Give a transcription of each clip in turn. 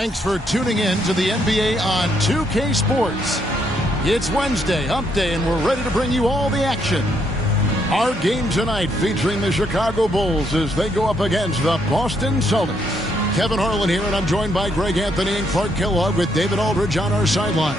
Thanks for tuning in to the NBA on 2K Sports. It's Wednesday, hump day, and we're ready to bring you all the action. Our game tonight featuring the Chicago Bulls as they go up against the Boston Celtics. Kevin Harlan here, and I'm joined by Greg Anthony and Clark Kellogg with David Aldridge on our sideline.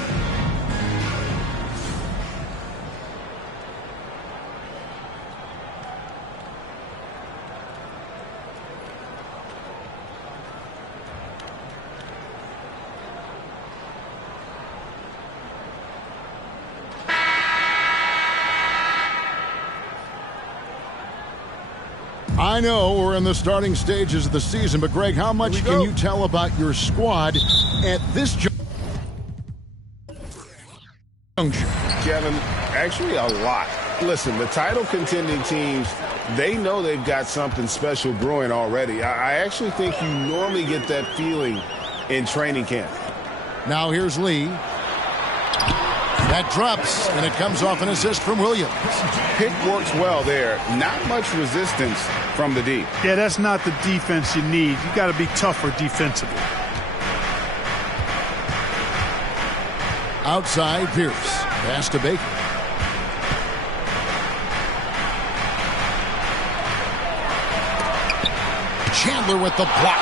I know we're in the starting stages of the season, but Greg, how much can you tell about your squad at this juncture? Kevin, actually a lot. Listen, the title contending teams, they know they've got something special brewing already. I actually think you normally get that feeling in training camp. Now here's Lee. That drops, and it comes off an assist from Williams. Pick works well there. Not much resistance from the D. Yeah, that's not the defense you need. You got to be tougher defensively. Outside, Pierce. Pass to Baker. Chandler with the block.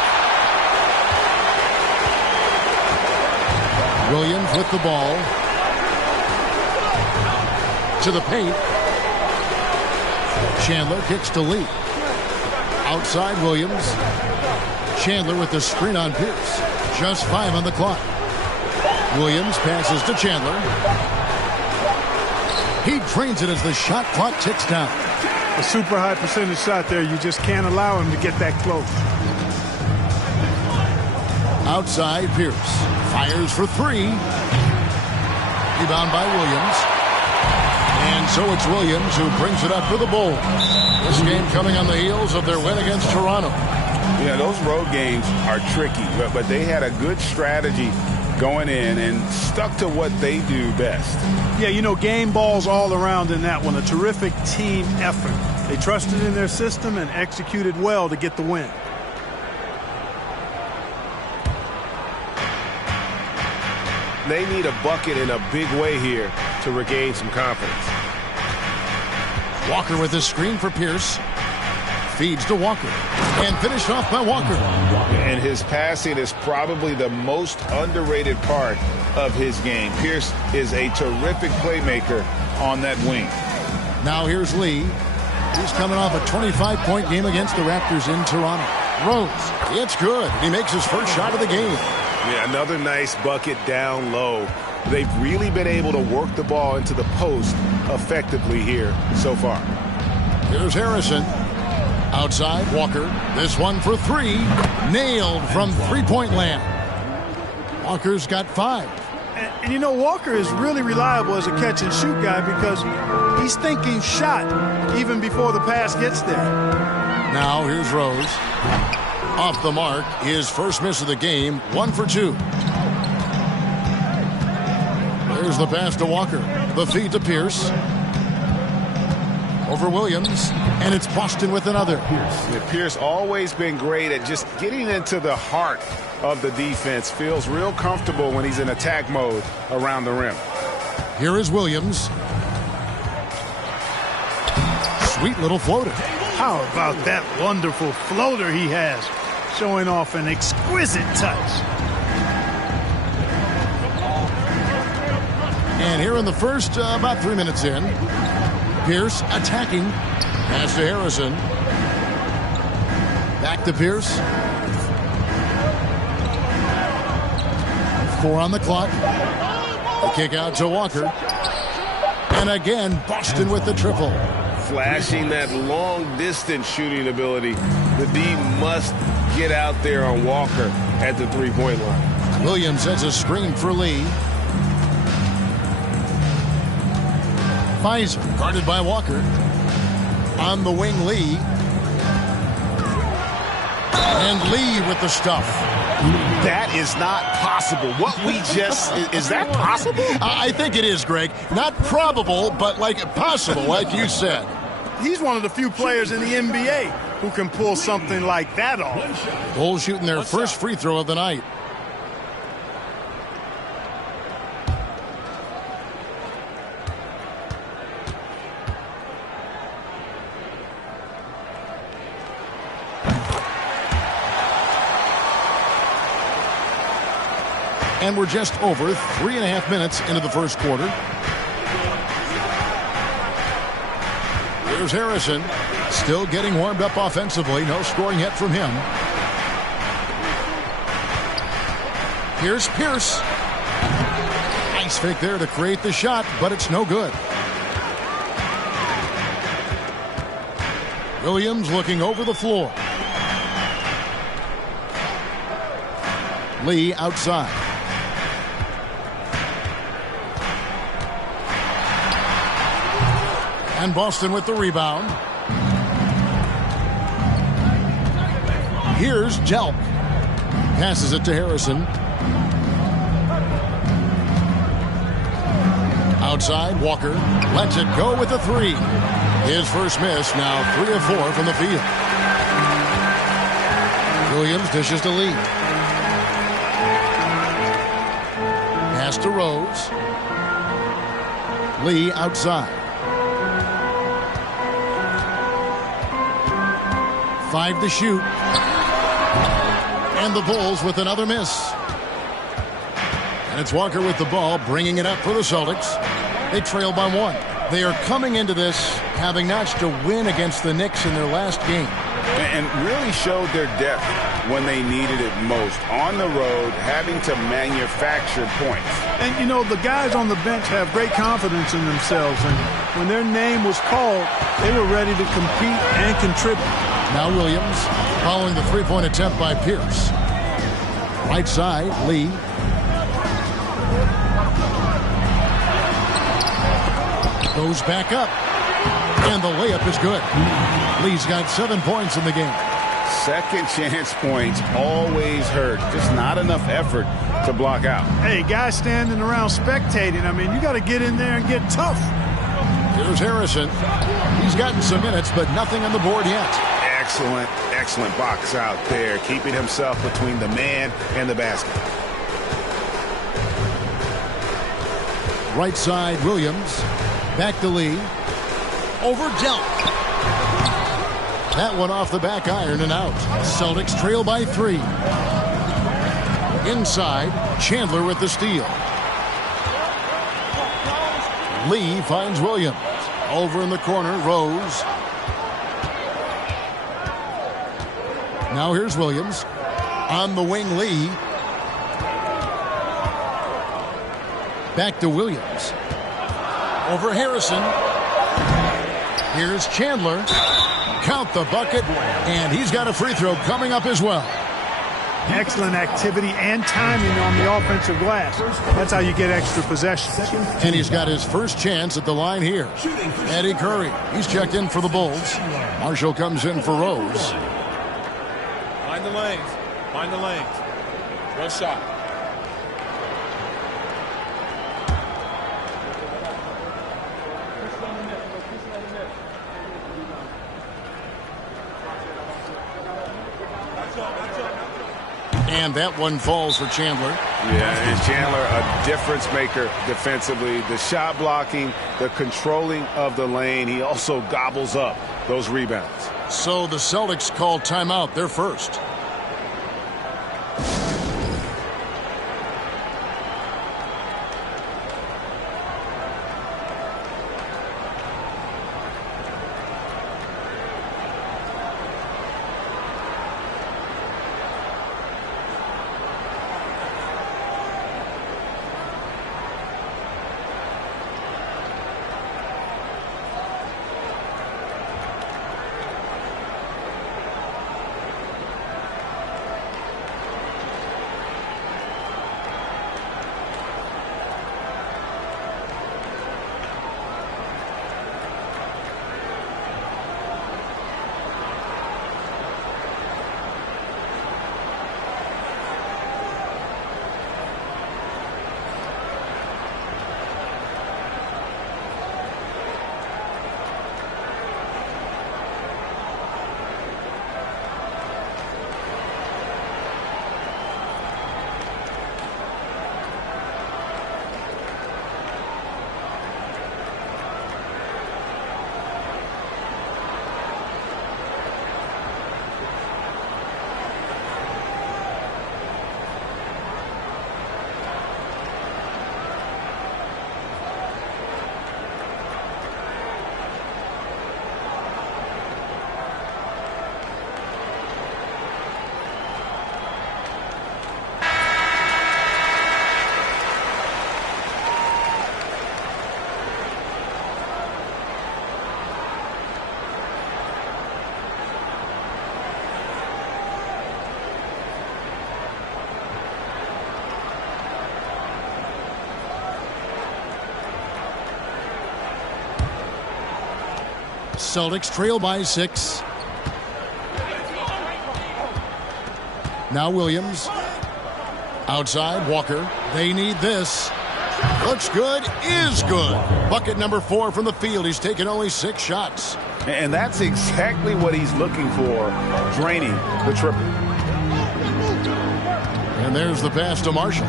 Williams with the ball. To the paint. Chandler kicks to Lee. Outside Williams. Chandler with the screen on Pierce. Just 5 on the clock. Williams passes to Chandler. He drains it as the shot clock ticks down. A super high percentage shot there. You just can't allow him to get that close. Outside Pierce. Fires for 3. Rebound by Williams. And so it's Williams who brings it up for the Bulls. This game coming on the heels of their win against Toronto. Yeah, those road games are tricky, but they had a good strategy going in and stuck to what they do best. Yeah, you know, game balls all around in that one. A terrific team effort. They trusted in their system and executed well to get the win. They need a bucket in a big way here to regain some confidence. Walker with the screen for Pierce. Feeds to Walker. And finished off by Walker. And his passing is probably the most underrated part of his game. Pierce is a terrific playmaker on that wing. Now here's Lee. He's coming off a 25-point game against the Raptors in Toronto. Rose. It's good. He makes his first shot of the game. Yeah, another nice bucket down low. They've really been able to work the ball into the post effectively here so far. Here's Harrison. Outside, Walker. This one for 3. Nailed from three-point land. Walker's got 5. And you know, Walker is really reliable as a catch-and-shoot guy because he's thinking shot even before the pass gets there. Now here's Rose. Off the mark, his first miss of the game, 1 for 2. There's the pass to Walker. The feed to Pierce. Over Williams, and it's Boston with another. Yeah, Pierce always been great at just getting into the heart of the defense. Feels real comfortable when he's in attack mode around the rim. Here is Williams. Sweet little floater. How about that wonderful floater he has? Showing off an exquisite touch. And here in the first, about 3 minutes in, Pierce attacking. Pass to Harrison. Back to Pierce. 4 on the clock. The kick out to Walker. And again, Boston with the triple. Flashing that long-distance shooting ability. The D must get out there on Walker at the three-point line. Williams sets a screen for Lee. Pfizer guarded by Walker. On the wing, Lee. And Lee with the stuff. That is not possible. What we just... Is that possible? I think it is, Greg. Not probable, but like possible, like you said. He's one of the few players in the NBA who can pull something like that off. Bulls shooting their first free throw of the night. And we're just over 3.5 minutes into the first quarter. Here's Harrison, still getting warmed up offensively. No scoring yet from him. Here's Pierce. Nice fake there to create the shot, but it's no good. Williams looking over the floor. Lee outside. And Boston with the rebound. Here's Jelk. Passes it to Harrison. Outside, Walker lets it go with a three. His first miss, now 3 of 4 from the field. Williams dishes to Lee. Pass to Rose. Lee outside. 5 to shoot. And the Bulls with another miss. And it's Walker with the ball, bringing it up for the Celtics. They trail by 1. They are coming into this having notched a win against the Knicks in their last game. And really showed their depth when they needed it most. On the road, having to manufacture points. And, you know, the guys on the bench have great confidence in themselves. And when their name was called, they were ready to compete and contribute. Now Williams following the three-point attempt by Pierce. Right side, Lee. Goes back up. And the layup is good. Lee's got 7 points in the game. Second chance points always hurt. Just not enough effort to block out. Hey, guys standing around spectating. I mean, you got to get in there and get tough. Here's Harrison. He's gotten some minutes, but nothing on the board yet. Excellent box out there, keeping himself between the man and the basket. Right side, Williams. Back to Lee. Over Jelk. That one off the back iron and out. Celtics trail by 3. Inside, Chandler with the steal. Lee finds Williams. Over in the corner, Rose. Now here's Williams. On the wing, Lee. Back to Williams. Over Harrison. Here's Chandler. Count the bucket. And he's got a free throw coming up as well. Excellent activity and timing on the offensive glass. That's how you get extra possessions. And he's got his first chance at the line here. Eddie Curry. He's checked in for the Bulls. Marshall comes in for Rose. Find the lanes. Find the lanes. One shot. And that one falls for Chandler. Yeah, and Chandler, a difference maker defensively. The shot blocking, the controlling of the lane. He also gobbles up those rebounds. So the Celtics call timeout. They're first. Celtics trail by 6. Now Williams. Outside, Walker. They need this. Looks good, is good. Bucket number 4 from the field. He's taken only 6 shots. And that's exactly what he's looking for, draining the triple. And there's the pass to Marshall.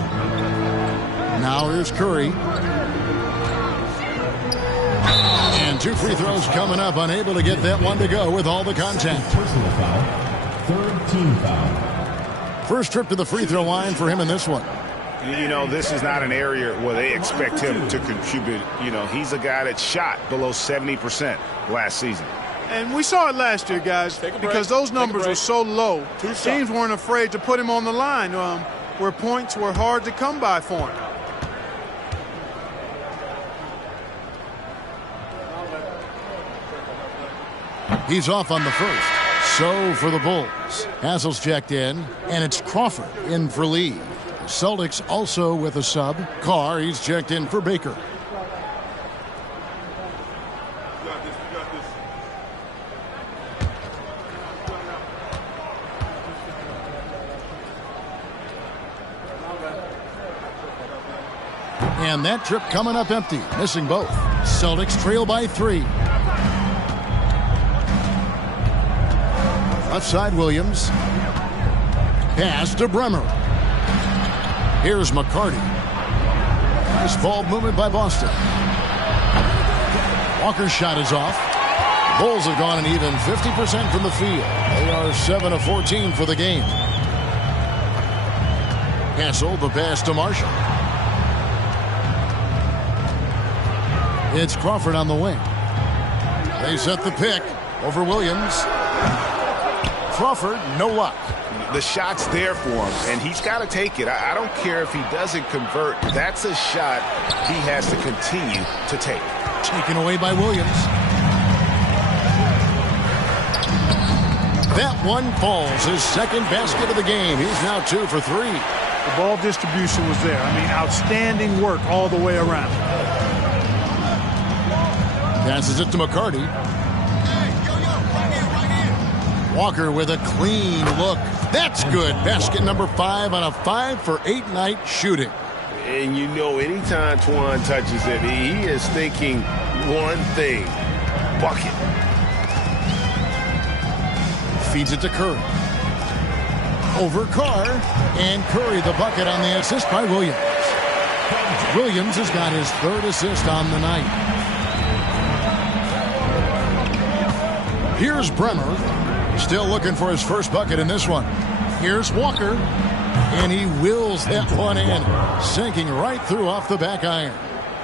Now here's Curry. And 2 free throws coming up. Unable to get that one to go with all the contact. Personal foul. Third team foul. First trip to the free throw line for him in this one. You know, this is not an area where they expect him to contribute. You know, he's a guy that shot below 70% last season. And we saw it last year, guys, because those numbers were so low. Teams weren't afraid to put him on the line where points were hard to come by for him. He's off on the first. So for the Bulls, Hassel's checked in, and it's Crawford in for Lee. Celtics also with a sub. Carr, he's checked in for Baker. And that trip coming up empty, missing both. Celtics trail by 3. Left side, Williams. Pass to Bremer. Here's McCarty. Nice ball movement by Boston. Walker's shot is off. The Bulls have gone an even 50% from the field. They are 7 of 14 for the game. Hassel, the pass to Marshall. It's Crawford on the wing. They set the pick over Williams. Crawford, no luck. The shot's there for him, and he's got to take it. I don't care if he doesn't convert. That's a shot he has to continue to take. Taken away by Williams. That one falls. His second basket of the game. He's now 2 for 3. The ball distribution was there. I mean, outstanding work all the way around. Passes it to McCarty. Walker with a clean look. That's good. Basket number 5 on a 5 for 8 night shooting. And you know, anytime Twan touches it, he is thinking one thing: bucket. Feeds it to Curry. Over Carr. And Curry the bucket on the assist by Williams. Williams has got his 3rd assist on the night. Here's Bremer. Still looking for his first bucket in this one. Here's Walker. And he wills that one in. Sinking right through off the back iron.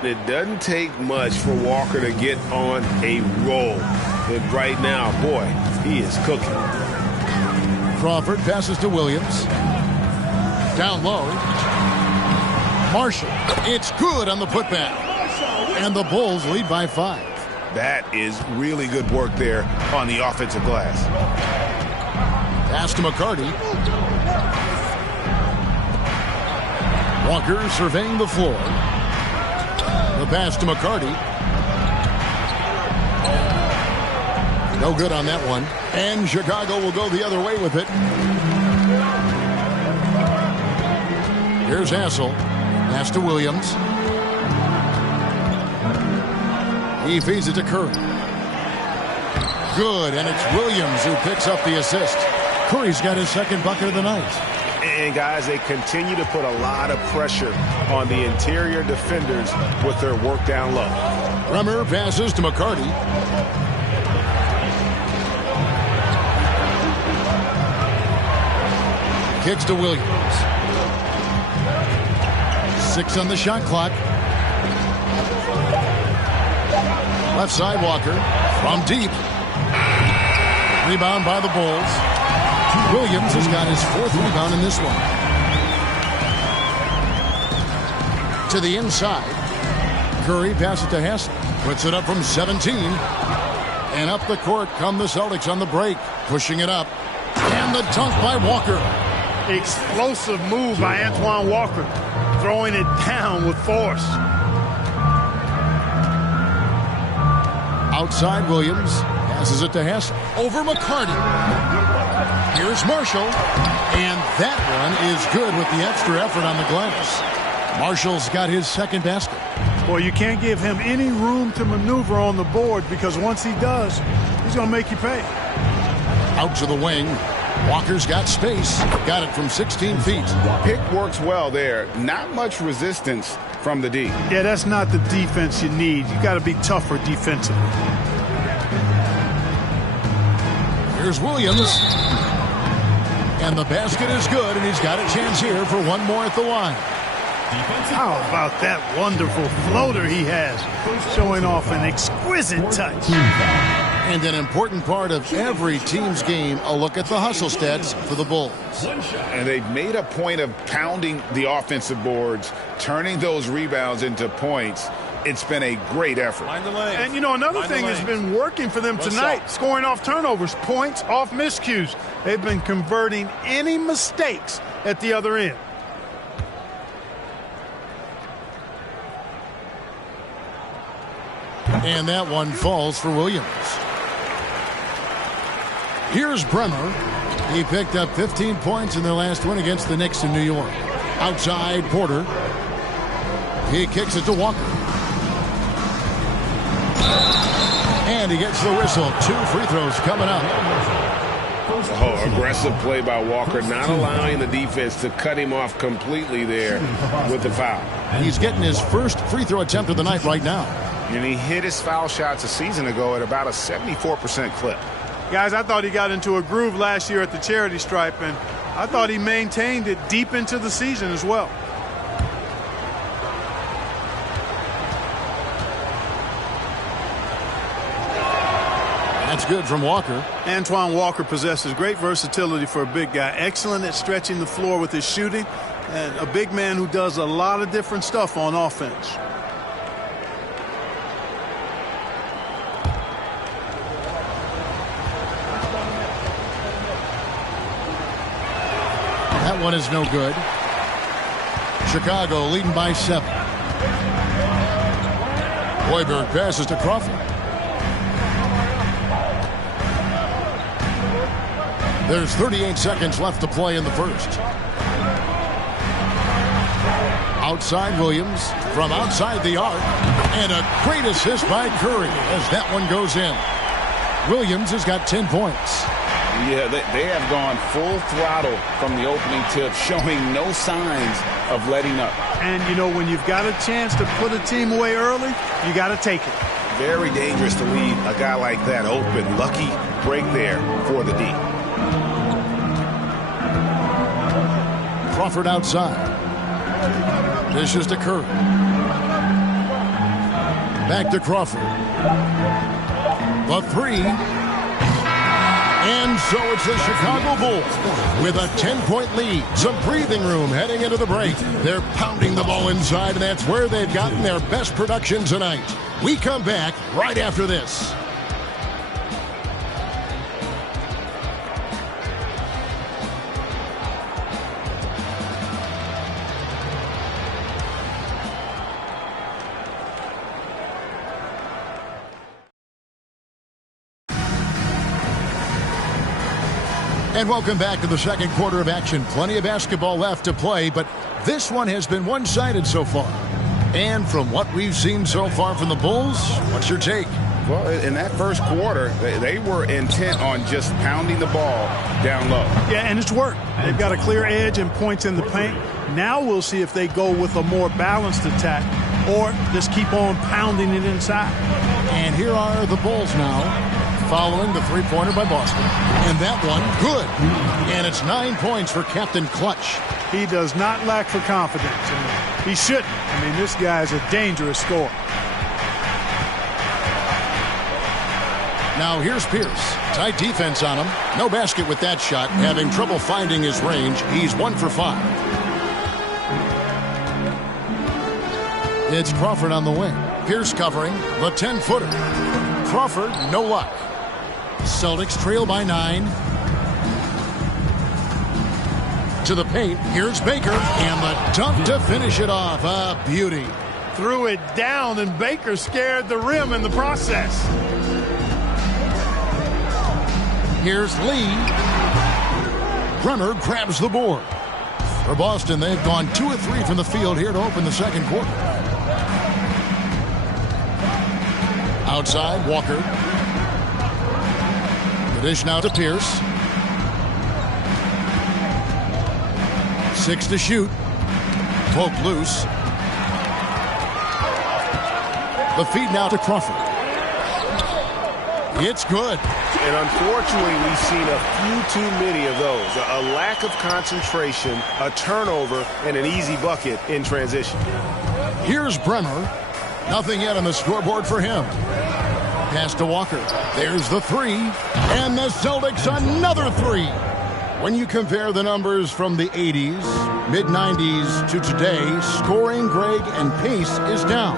It doesn't take much for Walker to get on a roll. And right now, boy, he is cooking. Crawford passes to Williams. Down low. Marshall. It's good on the putback. And the Bulls lead by 5. That is really good work there on the offensive glass. Pass to McCarty. Walker surveying the floor. The pass to McCarty. No good on that one. And Chicago will go the other way with it. Here's Hassel. Pass to Williams. He feeds it to Curry. Good, and it's Williams who picks up the assist. Curry's got his 2nd bucket of the night. And, guys, they continue to put a lot of pressure on the interior defenders with their work down low. Bremer passes to McCarty. Kicks to Williams. 6 on the shot clock. Left side, Walker. From deep. Rebound by the Bulls. Williams has got his 4th rebound in this one. To the inside. Curry passes to Hassel. Puts it up from 17. And up the court come the Celtics on the break. Pushing it up. And the dunk by Walker. Explosive move by Antoine Walker. Throwing it down with force. Outside Williams. Passes it to Hess. Over McCarty. Here's Marshall. And that one is good with the extra effort on the glass. Marshall's got his second basket. Well, you can't give him any room to maneuver on the board because once he does, he's going to make you pay. Out to the wing. Walker's got space. Got it from 16 feet. Pick works well there. Not much resistance from the D. Yeah, that's not the defense you need. You got to be tougher defensively. Here's Williams. And the basket is good, and he's got a chance here for one more at the line. How about that wonderful floater he has, showing off an exquisite touch. And an important part of every team's game, a look at the hustle stats for the Bulls. And they've made a point of pounding the offensive boards, turning those rebounds into points. It's been a great effort. And, you know, another thing that's been working for them tonight, scoring off turnovers, points off miscues. They've been converting any mistakes at the other end. And that one falls for Williams. Here's Bremer. He picked up 15 points in their last win against the Knicks in New York. Outside, Porter. He kicks it to Walker. And he gets the whistle. 2 free throws coming up. Oh, aggressive play by Walker, not allowing the defense to cut him off completely there with the foul. He's getting his first free throw attempt of the night right now. And he hit his foul shots a season ago at about a 74% clip. Guys, I thought he got into a groove last year at the charity stripe, and I thought he maintained it deep into the season as well. That's good from Walker. Antoine Walker possesses great versatility for a big guy. Excellent at stretching the floor with his shooting, and a big man who does a lot of different stuff on offense. That one is no good. Chicago leading by 7. Hoiberg passes to Crawford. There's 38 seconds left to play in the first. Outside Williams from outside the arc. And a great assist by Curry as that one goes in. Williams has got 10 points. Yeah, they have gone full throttle from the opening tip, showing no signs of letting up. And, you know, when you've got a chance to put a team away early, you got to take it. Very dangerous to leave a guy like that open. Lucky break there for the D. Crawford outside. Dishes to Curry. Back to Crawford. The 3. And so it's the Chicago Bulls with a 10-point lead. Some breathing room heading into the break. They're pounding the ball inside, and that's where they've gotten their best production tonight. We come back right after this. And welcome back to the second quarter of action. Plenty of basketball left to play, but this one has been one-sided so far. And from what we've seen so far from the Bulls, what's your take? Well, in that first quarter, they were intent on just pounding the ball down low. Yeah, and it's worked. They've got a clear edge and points in the paint. Now we'll see if they go with a more balanced attack or just keep on pounding it inside. And here are the Bulls now, following the three-pointer by Boston. And that one, good. And it's 9 points for Captain Clutch. He does not lack for confidence. And he shouldn't. I mean, this guy's a dangerous scorer. Now here's Pierce. Tight defense on him. No basket with that shot. Having trouble finding his range. He's 1 for 5. It's Crawford on the wing. Pierce covering the 10-footer. Crawford, no luck. Celtics trail by 9. To the paint. Here's Baker. And the dunk to finish it off. A beauty. Threw it down, and Baker scared the rim in the process. Here's Lee. Bremer grabs the board. For Boston, they've gone 2 of 3 from the field here to open the second quarter. Outside, Walker. The dish now to Pierce. 6 to shoot. Poke loose. The feed now to Crawford. It's good. And unfortunately, we've seen a few too many of those. A lack of concentration, a turnover, and an easy bucket in transition. Here's Bremer. Nothing yet on the scoreboard for him. Pass to Walker. There's the 3. And the Celtics another 3. When you compare the numbers from the 80s, mid-90s to today, scoring, Greg, and pace is down.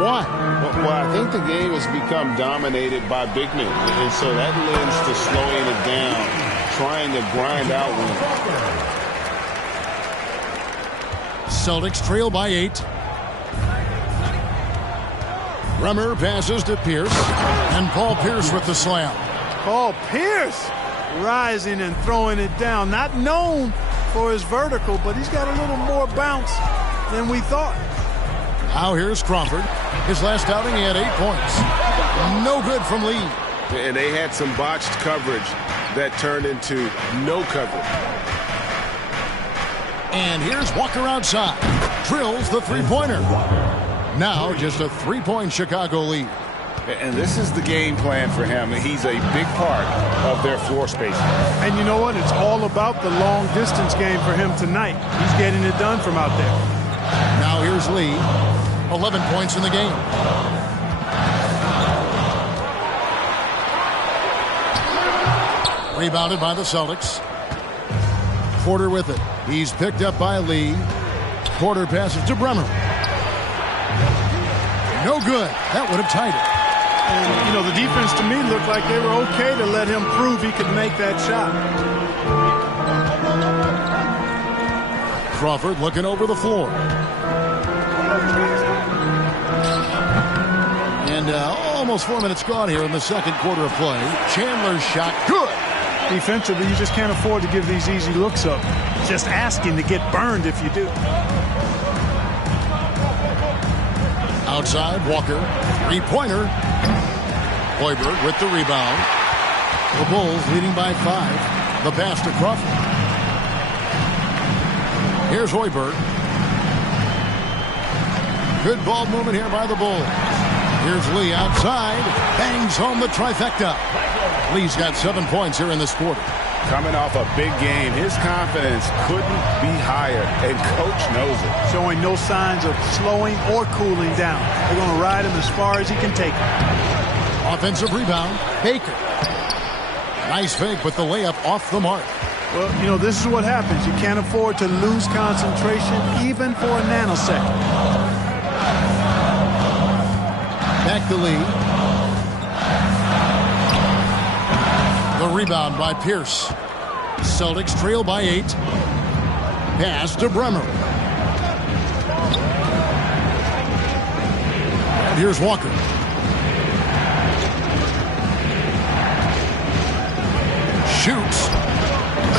Why? Well, I think the game has become dominated by big men. And so that lends to slowing it down, trying to grind out one. Celtics trail by 8. Bremer passes to Pierce. And Paul Pierce with the slam. Paul Pierce rising and throwing it down. Not known for his vertical, but he's got a little more bounce than we thought. Now here's Crawford. His last outing, he had 8 points. No good from Lee. And they had some botched coverage that turned into no coverage. And here's Walker outside. Drills the three-pointer. Now just a 3-point Chicago lead. And this is the game plan for him. He's a big part of their floor spacing. And you know what? It's all about the long distance game for him tonight. He's getting it done from out there. Now here's Lee. 11 points in the game. Rebounded by the Celtics. Porter with it. He's picked up by Lee. Porter passes to Bremer. No good. That would have tied it. And, you know, the defense to me looked like they were okay to let him prove he could make that shot. Crawford looking over the floor. And almost 4 minutes gone here in the second quarter of play. Chandler's shot, good. Defensively, you just can't afford to give these easy looks up. Just asking to get burned if you do. Outside, Walker. Three-pointer. Hoiberg with the rebound. The Bulls leading by 5. The pass to Crawford. Here's Hoiberg. Good ball movement here by the Bulls. Here's Lee outside. Bangs home the trifecta. Lee's got 7 points here in this quarter. Coming off a big game, his confidence couldn't be higher, and Coach knows it. Showing no signs of slowing or cooling down. They're going to ride him as far as he can take him. Offensive rebound, Baker. Nice fake, but the layup off the mark. Well, you know, this is what happens. You can't afford to lose concentration even for a nanosecond. Back to Lee. The rebound by Pierce. Celtics trail by 8. Pass to Bremer. And here's Walker. Shoots.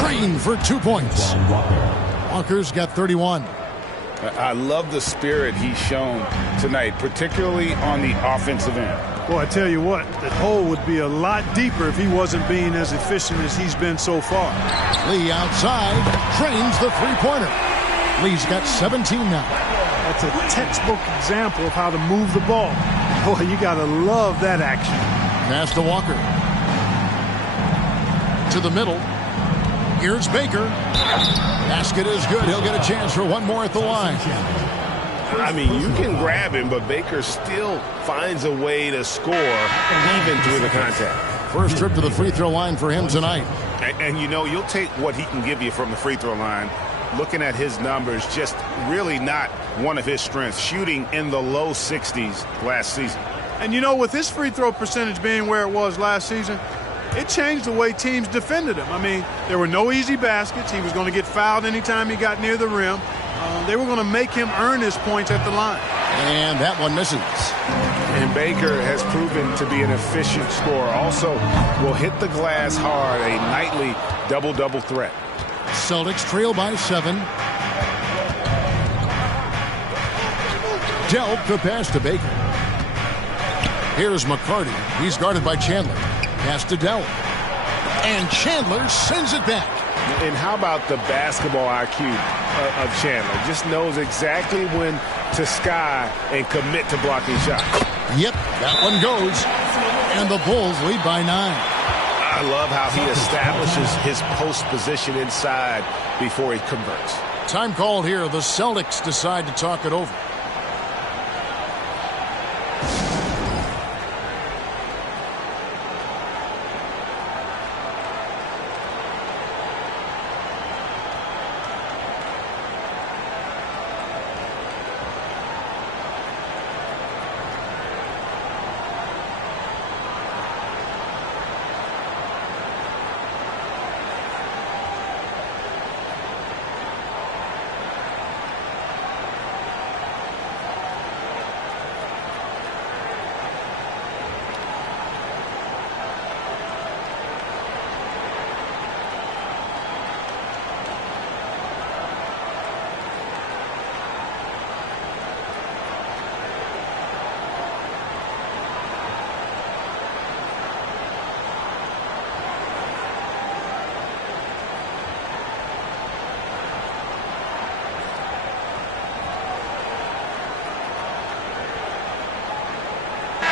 Green for 2 points. Walker's got 31. I love the spirit he's shown tonight, particularly on the offensive end. Boy, I tell you what, the hole would be a lot deeper if he wasn't being as efficient as he's been so far. Lee outside, trains the three-pointer. Lee's got 17 now. That's a textbook example of how to move the ball. Boy, you got to love that action. Pass to Walker. To the middle. Here's Baker. Basket is good. He'll get a chance for one more at the line. I mean, you can grab him, but Baker still finds a way to score even through the contact. First trip to the free throw line for him tonight. And you know, you'll take what he can give you from the free throw line. Looking at his numbers, just really not one of his strengths. Shooting in the low 60s last season. And you know, with his free throw percentage being where it was last season, it changed the way teams defended him. I mean, there were no easy baskets. He was going to get fouled anytime he got near the rim. They were going to make him earn his points at the line. And that one misses. And Baker has proven to be an efficient scorer. Also will hit the glass hard, a nightly double-double threat. Celtics trail by 7. Delp the pass to Baker. Here's McCarty. He's guarded by Chandler. Pass to Delp. And Chandler sends it back. And how about the basketball IQ of Chandler? Just knows exactly when to sky and commit to blocking shots. Yep, that one goes. And the Bulls lead by 9. I love how he establishes his post position inside before he converts. Time called here. The Celtics decide to talk it over.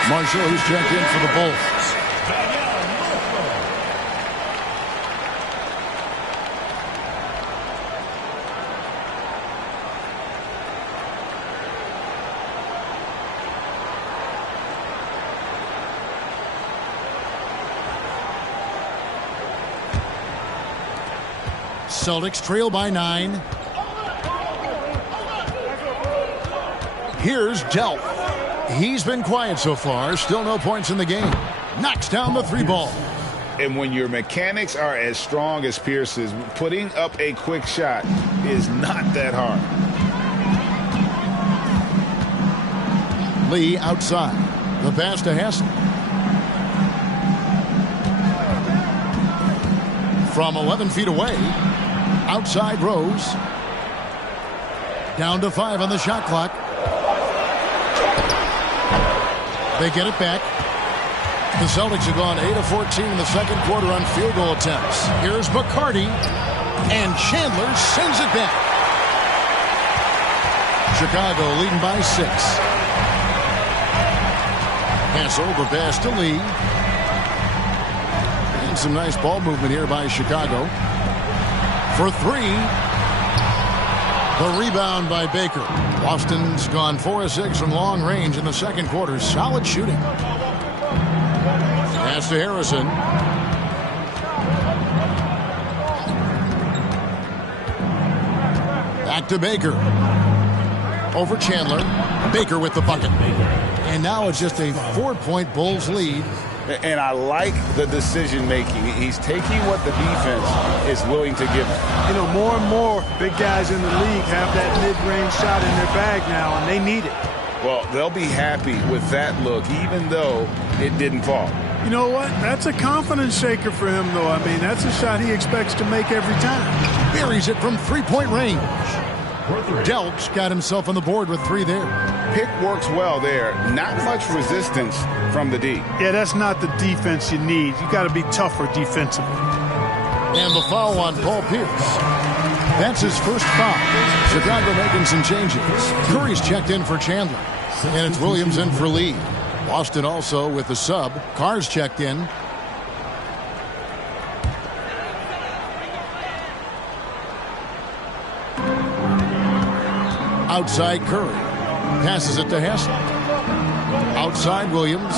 Marshall, who's checked in for the Bulls. Celtics trail by 9. Here's Delp. He's been quiet so far. Still no points in the game. Knocks down the 3 ball. And when your mechanics are as strong as Pierce's, putting up a quick shot is not that hard. Lee outside. The pass to Hassel. From 11 feet away. Outside Rose. Down to 5 on the shot clock. They get it back. The Celtics have gone 8 of 14 in the second quarter on field goal attempts. Here's McCarty. And Chandler sends it back. Chicago leading by 6. Hassel, the pass to Lee. And some nice ball movement here by Chicago. For 3. The rebound by Baker. Boston's gone 4 of 6 from long range in the second quarter. Solid shooting. Pass to Harrison. Back to Baker. Over Chandler. Baker with the bucket. And now it's just a 4-point Bulls lead. And I like the decision making. He's taking what the defense is willing to give him. You know, more and more big guys in the league have that mid-range shot in their bag now, and they need it. Well, they'll be happy with that look, even though it didn't fall. You know what? That's a confidence shaker for him, though. I mean, that's a shot he expects to make every time. Buries it from 3-point range. Delp's got himself on the board with 3 there. Pick works well there. Not much resistance from the D. Yeah, that's not the defense you need. You got to be tougher defensively. And the foul on Paul Pierce. That's his first foul. Chicago making some changes. Curry's checked in for Chandler. And it's Williams in for Lee. Boston also with the sub. Carr's checked in. Outside Curry. Passes it to Hassel. Outside Williams.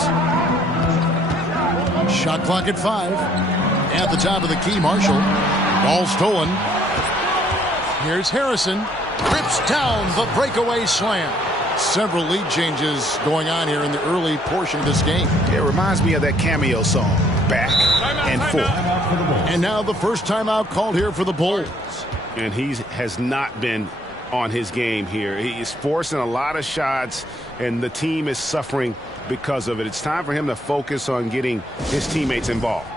Shot clock at 5. At the top of the key, Marshall. Ball stolen. Here's Harrison. Rips down the breakaway slam. Several lead changes going on here in the early portion of this game. It reminds me of that cameo song, Back and Forth. And now the first timeout called here for the Bulls. And he has not been on his game here. He is forcing a lot of shots, and the team is suffering because of it. It's time for him to focus on getting his teammates involved.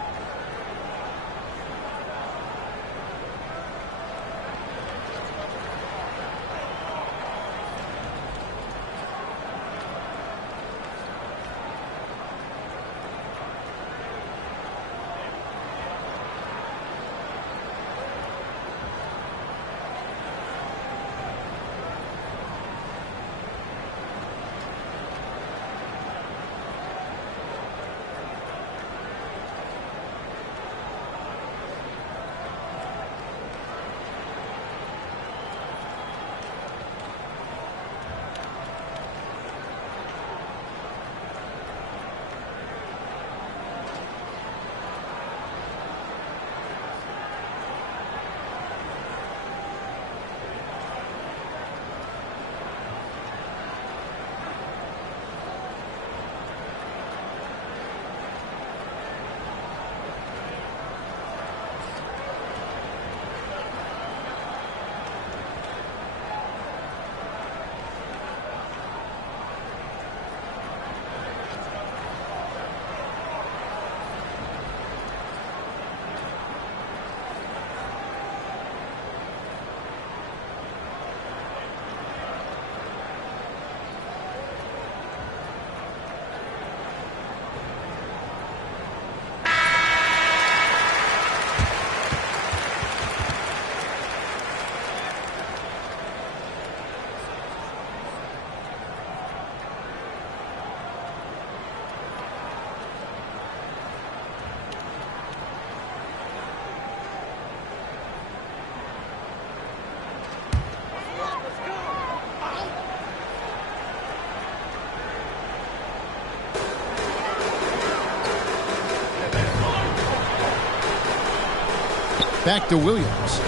Back to Williams.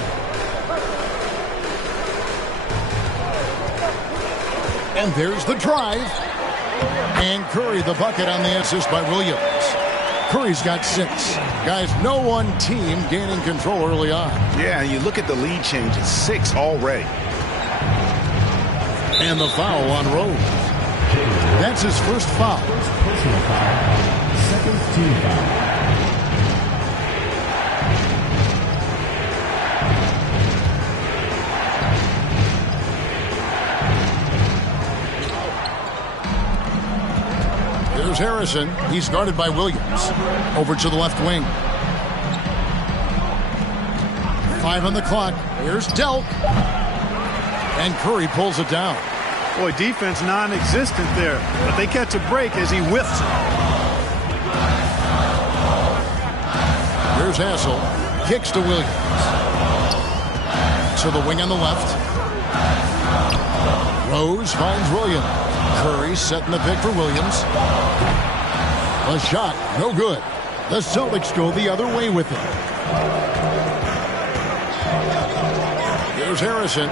And there's the drive. And Curry the bucket on the assist by Williams. Curry's got 6. Guys, no one team gaining control early on. Yeah, you look at the lead changes, 6 already. And the foul on Rose. That's his first foul. Personal foul. Second team foul. Here's Harrison. He's guarded by Williams. Over to the left wing. 5 on the clock. Here's Delk. And Curry pulls it down. Boy, defense non-existent there. But they catch a break as he whiffs it. Here's Hassel. Kicks to Williams. To the wing on the left. Rose finds Williams. Curry setting the pick for Williams. A shot, no good. The Celtics go the other way with it. Here's Harrison.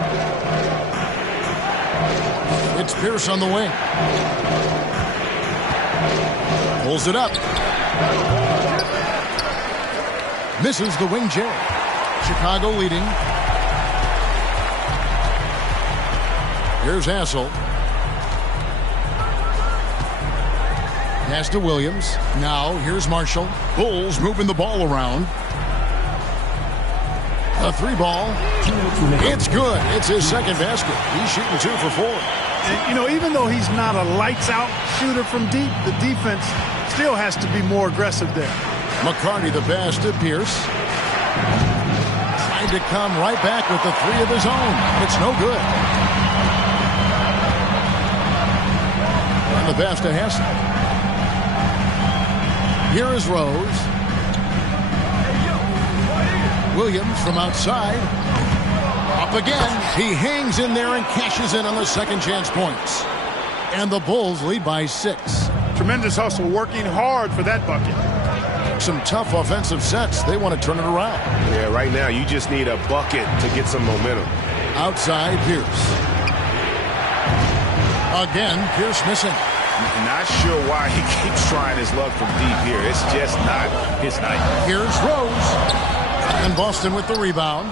It's Pierce on the wing. Pulls it up. Misses the wing J. Chicago leading. Here's Hassel. Pass to Williams. Now here's Marshall. Bulls moving the ball around. A 3-ball. It's good. It's his second basket. He's shooting 2 for 4. And, you know, even though he's not a lights-out shooter from deep, the defense still has to be more aggressive there. McCarty the pass to Pierce. Trying to come right back with the 3 of his own. It's no good. And the pass to Hassel. Here is Rose. Williams from outside. Up again. He hangs in there and cashes in on the second chance points. And the Bulls lead by 6. Tremendous hustle, working hard for that bucket. Some tough offensive sets. They want to turn it around. Yeah, right now you just need a bucket to get some momentum. Outside Pierce. Again, Pierce missing. Not sure why he keeps trying his luck from deep here. It's just not his night. Here's Rose. And Boston with the rebound.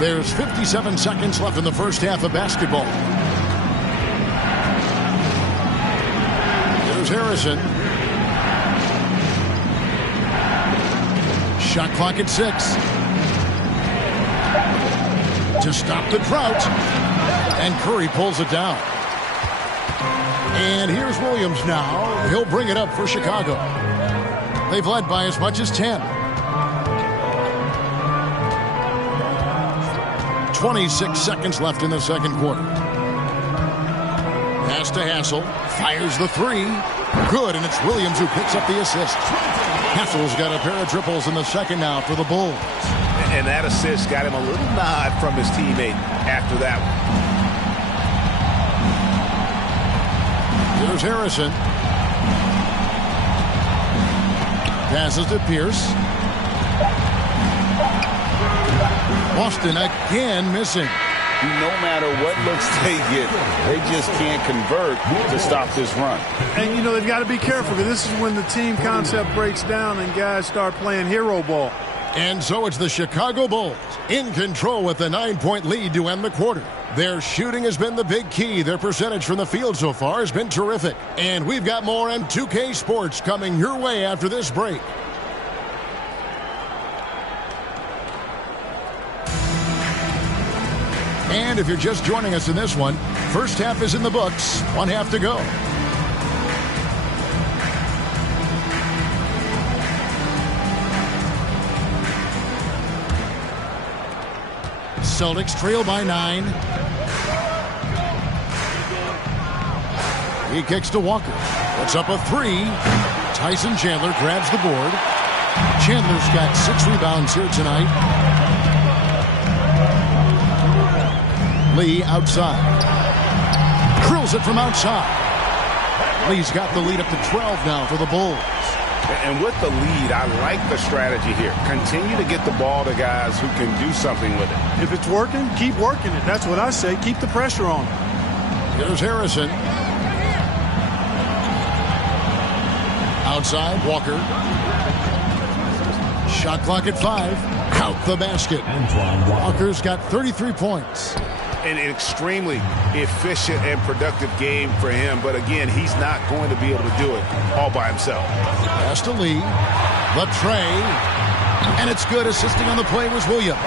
There's 57 seconds left in the first half of basketball. Here's Harrison. Shot clock at 6. To stop the drought. And Curry pulls it down. And here's Williams now. He'll bring it up for Chicago. They've led by as much as 10. 26 seconds left in the second quarter. Pass to Hassel. Fires the 3. Good, and it's Williams who picks up the assist. Hassel's got a pair of triples in the second now for the Bulls. And that assist got him a little nod from his teammate after that one. Here's Harrison. Passes to Pierce. Boston again missing. No matter what looks they get, they just can't convert to stop this run. And, you know, they've got to be careful because this is when the team concept breaks down and guys start playing hero ball. And so it's the Chicago Bulls in control with a 9-point lead to end the quarter. Their shooting has been the big key. Their percentage from the field so far has been terrific. And we've got more on 2K Sports coming your way after this break. And if you're just joining us in this one, first half is in the books. One half to go. Celtics trail by 9. He kicks to Walker. Puts up a 3. Tyson Chandler grabs the board. Chandler's got 6 rebounds here tonight. Lee outside. Drills it from outside. Lee's got the lead up to 12 now for the Bulls. And with the lead, I like the strategy here. Continue to get the ball to guys who can do something with it. If it's working, keep working it. That's what I say. Keep the pressure on. Here's Harrison. Outside, Walker. Shot clock at 5. Out the basket. Walker's got 33 points. An extremely efficient and productive game for him. But again, he's not going to be able to do it all by himself. Pass to Lee. The tray. And it's good. Assisting on the play was Williams.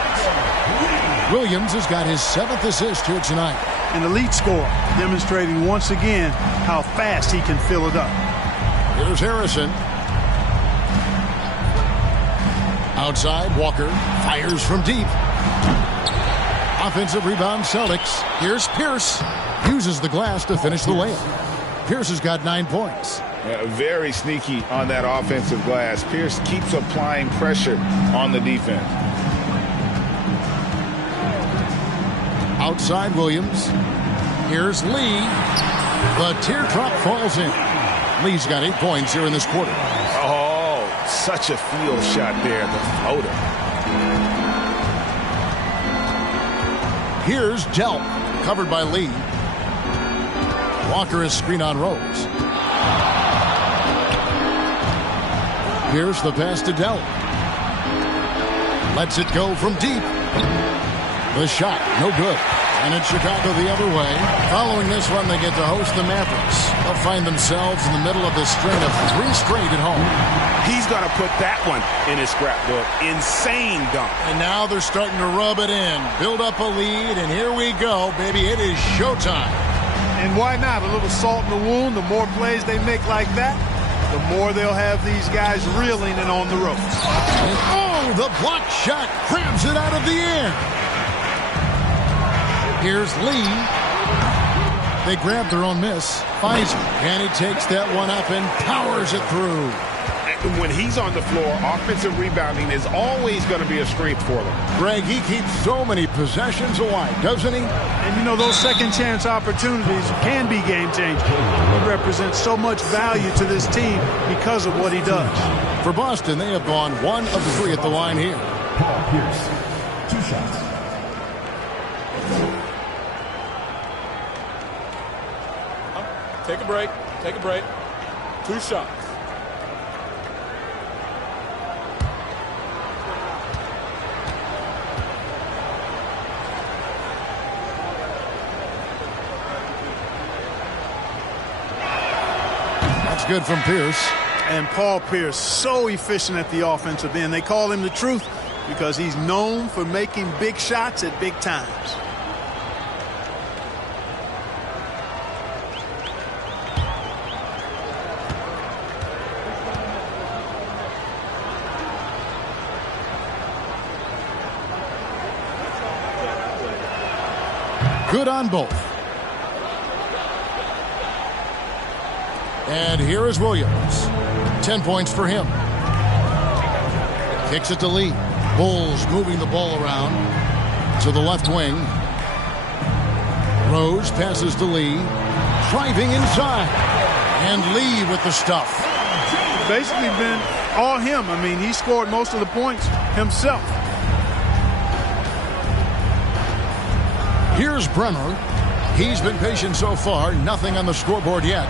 Williams has got his 7th assist here tonight. An elite scorer, demonstrating once again how fast he can fill it up. Here's Harrison. Outside, Walker fires from deep. Offensive rebound, Celtics. Here's Pierce. Uses the glass to finish the layup. Pierce has got 9 points. Very sneaky on that offensive glass. Pierce keeps applying pressure on the defense. Outside, Williams. Here's Lee. The teardrop falls in. Lee's got 8 points here in this quarter. Oh, such a field shot there, the floater. Here's Delp, covered by Lee. Walker is screen on Rose. Here's the pass to Delp. Lets it go from deep. The shot, no good. And it's Chicago the other way. Following this run, they get to host the Mavericks. They'll find themselves in the middle of this string of 3 straight at home. He's going to put that one in his scrapbook. Insane dunk. And now they're starting to rub it in. Build up a lead, and here we go, baby. It is showtime. And why not? A little salt in the wound. The more plays they make like that, the more they'll have these guys reeling and on the ropes. And oh, the block shot grabs it out of the air. Here's Lee. They grab their own miss. Finds him, and he takes that one up and powers it through. When he's on the floor, offensive rebounding is always going to be a strength for them. Greg, he keeps so many possessions alive, doesn't he? And, you know, those second-chance opportunities can be game-changing. He represents so much value to this team because of what he does. For Boston, they have gone 1 of 3 at the line here. Paul Pierce, 2 shots. Take a break. Take a break. 2 shots. It's good from Pierce. And Paul Pierce, so efficient at the offensive end. They call him the truth because he's known for making big shots at big times. Good on both. And here is Williams. 10 points for him. Kicks it to Lee. Bulls moving the ball around to the left wing. Rose passes to Lee. Driving inside. And Lee with the stuff. Basically been all him. I mean, he scored most of the points himself. Here's Bremer. He's been patient so far. Nothing on the scoreboard yet.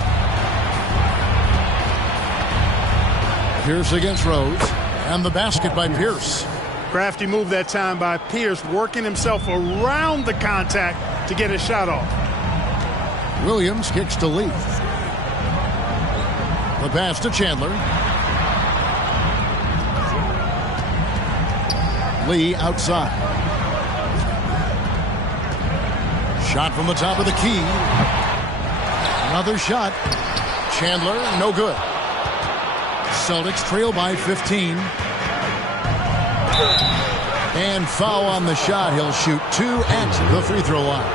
Pierce against Rose. And the basket by Pierce. Crafty move that time by Pierce, working himself around the contact to get his shot off. Williams kicks to Lee. The pass to Chandler. Lee outside. Shot from the top of the key. Another shot. Chandler, no good. Celtics trail by 15. And foul on the shot. He'll shoot 2 at the free throw line.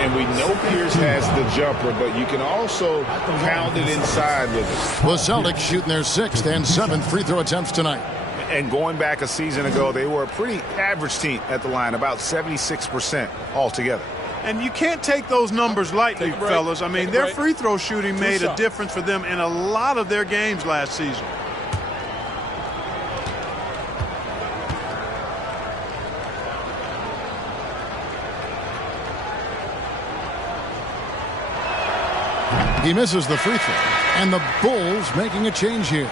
And we know Pierce has the jumper, but you can also pound it inside with it. The Celtics shooting their 6th and 7th free throw attempts tonight. And going back a season ago, they were a pretty average team at the line, about 76% altogether. And you can't take those numbers lightly, fellas. I mean, their free throw shooting made a difference for them in a lot of their games last season. He misses the free throw. And the Bulls making a change here.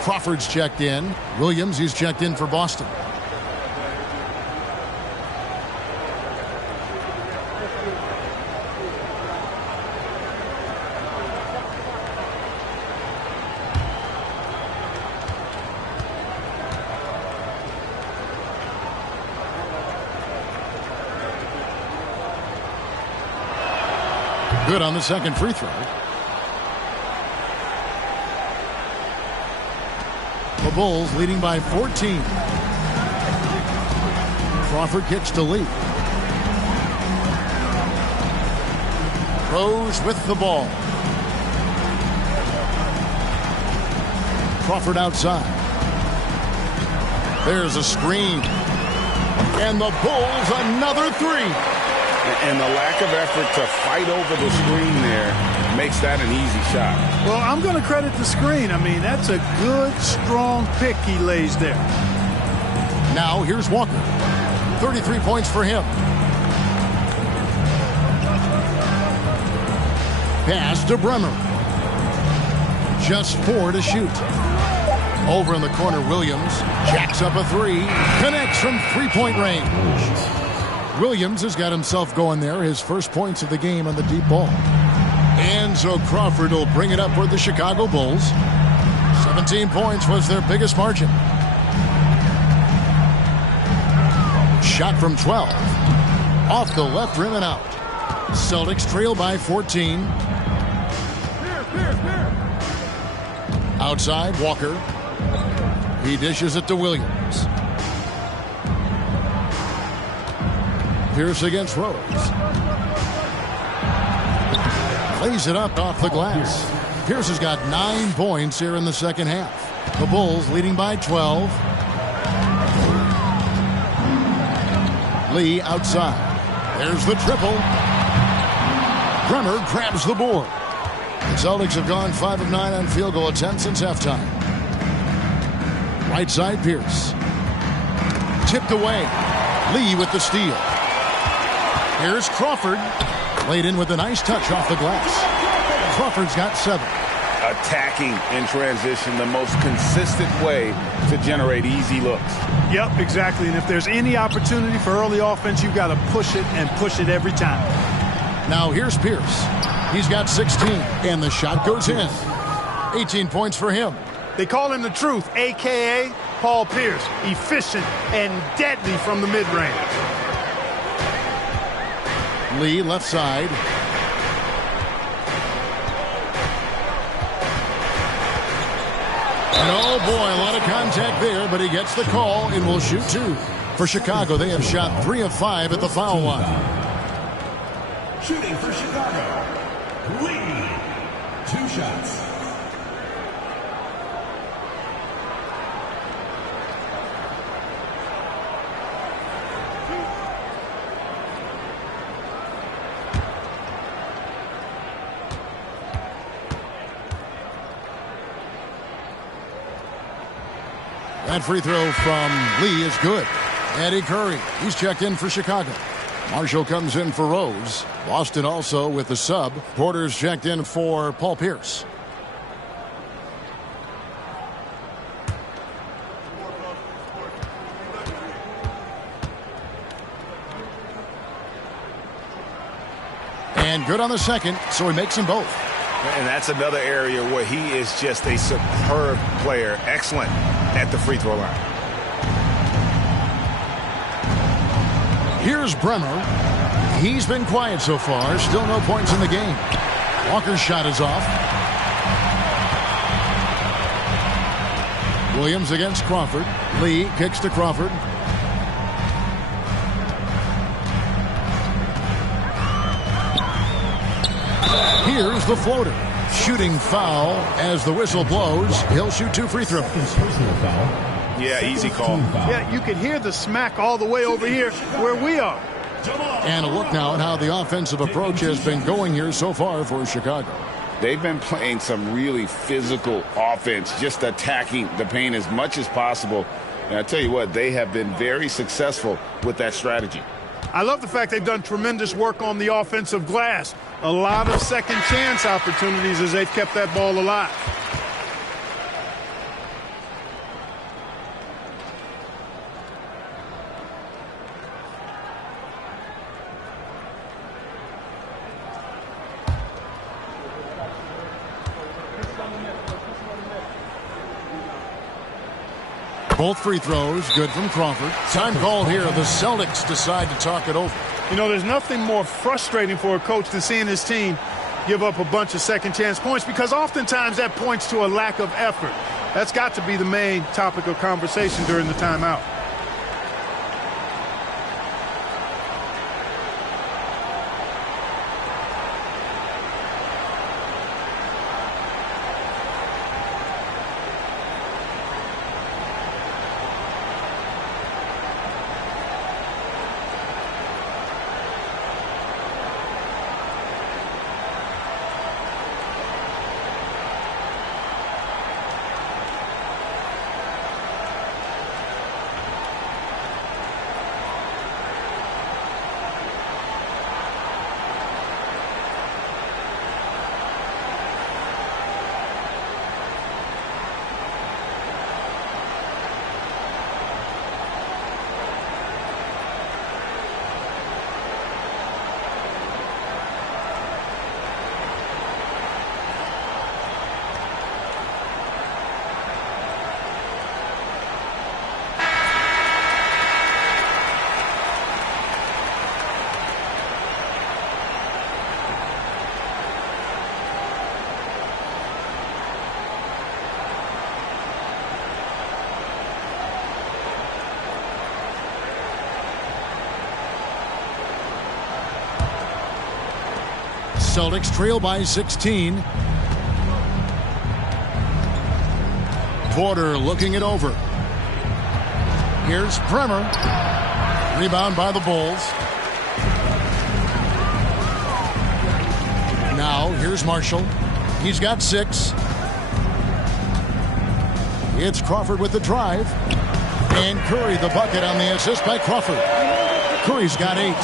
Crawford's checked in. Williams, he's checked in for Boston. Good on the second free throw. The Bulls leading by 14. Crawford kicks to Lee. Rose with the ball. Crawford outside. There's a screen. And the Bulls another 3. And the lack of effort to fight over the screen there makes that an easy shot. Well, I'm going to credit the screen. I mean, that's a good, strong pick he lays there. Now here's Walker. 33 points for him. Pass to Bremer. Just 4 to shoot. Over in the corner, Williams jacks up a 3. Connects from three-point range. Williams has got himself going there. His first points of the game on the deep ball. And so Crawford will bring it up for the Chicago Bulls. 17 points was their biggest margin. Shot from 12. Off the left rim and out. Celtics trail by 14. Outside, Walker. He dishes it to Williams. Pierce against Rose. Lays it up off the glass. Pierce has got 9 points here in the second half. The Bulls leading by 12. Lee outside. There's the triple. Bremer grabs the board. The Celtics have gone 5 of 9 on field goal attempts since halftime. Right side, Pierce. Tipped away. Lee with the steal. Here's Crawford. Laid in with a nice touch off the glass. Crawford's got 7. Attacking in transition, the most consistent way to generate easy looks. Yep, exactly. And if there's any opportunity for early offense, you've got to push it and push it every time. Now here's Pierce. He's got 16, and the shot goes in. 18 points for him. They call him the truth, a.k.a. Paul Pierce. Efficient and deadly from the mid-range. Lee, left side. And oh boy, a lot of contact there, but he gets the call and will shoot 2. For Chicago, they have shot 3 of 5 at the foul line. Shooting for Chicago, Lee. 2 shots. That free throw from Lee is good. Eddie Curry, he's checked in for Chicago. Marshall comes in for Rose. Boston also with the sub. Porter's checked in for Paul Pierce. And good on the second, so he makes them both. And that's another area where he is just a superb player. Excellent at the free throw line. Here's Bremer. He's been quiet so far. Still no points in the game. Walker's shot is off. Williams against Crawford. Lee kicks to Crawford. Here's the floater. Shooting foul as the whistle blows. He'll shoot 2 free throws. Yeah, easy call. Yeah, you can hear the smack all the way over here where we are. And a look now at how the offensive approach has been going here so far for Chicago. They've been playing some really physical offense, just attacking the paint as much as possible. And I tell you what, they have been very successful with that strategy. I love the fact they've done tremendous work on the offensive glass. A lot of second chance opportunities as they've kept that ball alive. Both free throws good from Crawford. Time called here. The Celtics decide to talk it over. You know, there's nothing more frustrating for a coach than seeing his team give up a bunch of second chance points, because oftentimes that points to a lack of effort. That's got to be the main topic of conversation during the timeout. Celtics trail by 16. Porter looking it over. Here's Bremer. Rebound by the Bulls. Now here's Marshall. He's got 6. It's Crawford with the drive. And Curry the bucket on the assist by Crawford. Curry's got 8.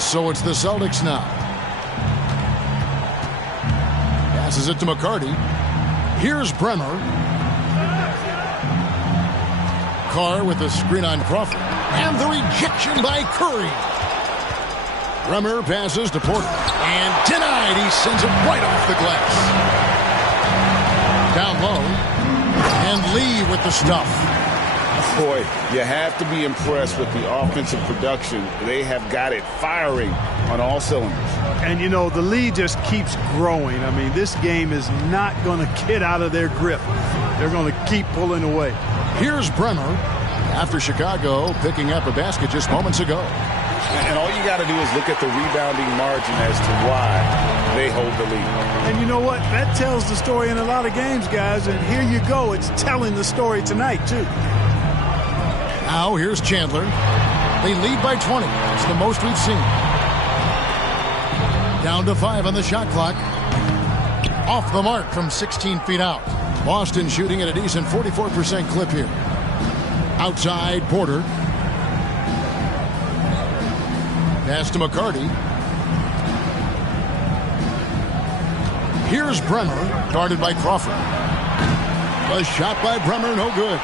So it's the Celtics now. Passes it to McCarty. Here's Bremer. Carr with the screen on Crawford. And the rejection by Curry. Bremer passes to Porter. And denied. He sends it right off the glass. Down low. And Lee with the stuff. Boy, you have to be impressed with the offensive production. They have got it firing on all cylinders. And, you know, the lead just keeps growing. I mean, this game is not going to get out of their grip. They're going to keep pulling away. Here's Bremer after Chicago picking up a basket just moments ago. And all you got to do is look at the rebounding margin as to why they hold the lead. And you know what? That tells the story in a lot of games, guys. And here you go. It's telling the story tonight, too. Now here's Chandler. They lead by 20. It's the most we've seen. Down to 5 on the shot clock. Off the mark from 16 feet out. Boston shooting at a decent 44% clip here. Outside Porter. Pass to McCarty. Here's Bremer, guarded by Crawford. A shot by Bremer, no good.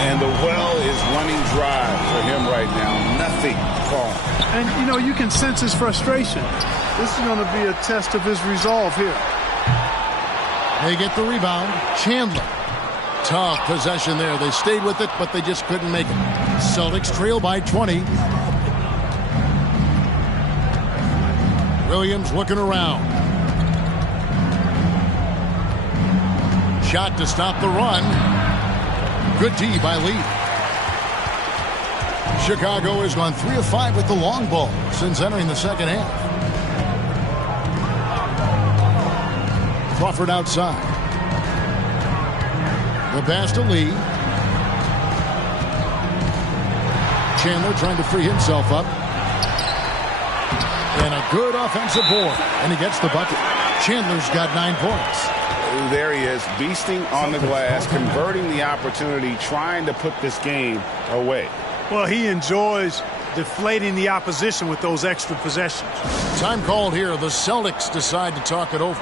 And the well is running dry for him right now. Nothing falling. And, you know, you can sense his frustration. This is going to be a test of his resolve here. They get the rebound. Chandler. Tough possession there. They stayed with it, but they just couldn't make it. Celtics trail by 20. Williams looking around. Shot to stop the run. Good D by Lee. Chicago has gone 3 of 5 with the long ball since entering the second half. Crawford outside. The pass to Lee. Chandler trying to free himself up. And a good offensive board. And he gets the bucket. Chandler's got 9 points. There he is, beasting on the glass, converting the opportunity, trying to put this game away. Well, he enjoys deflating the opposition with those extra possessions. Time called here. The Celtics decide to talk it over.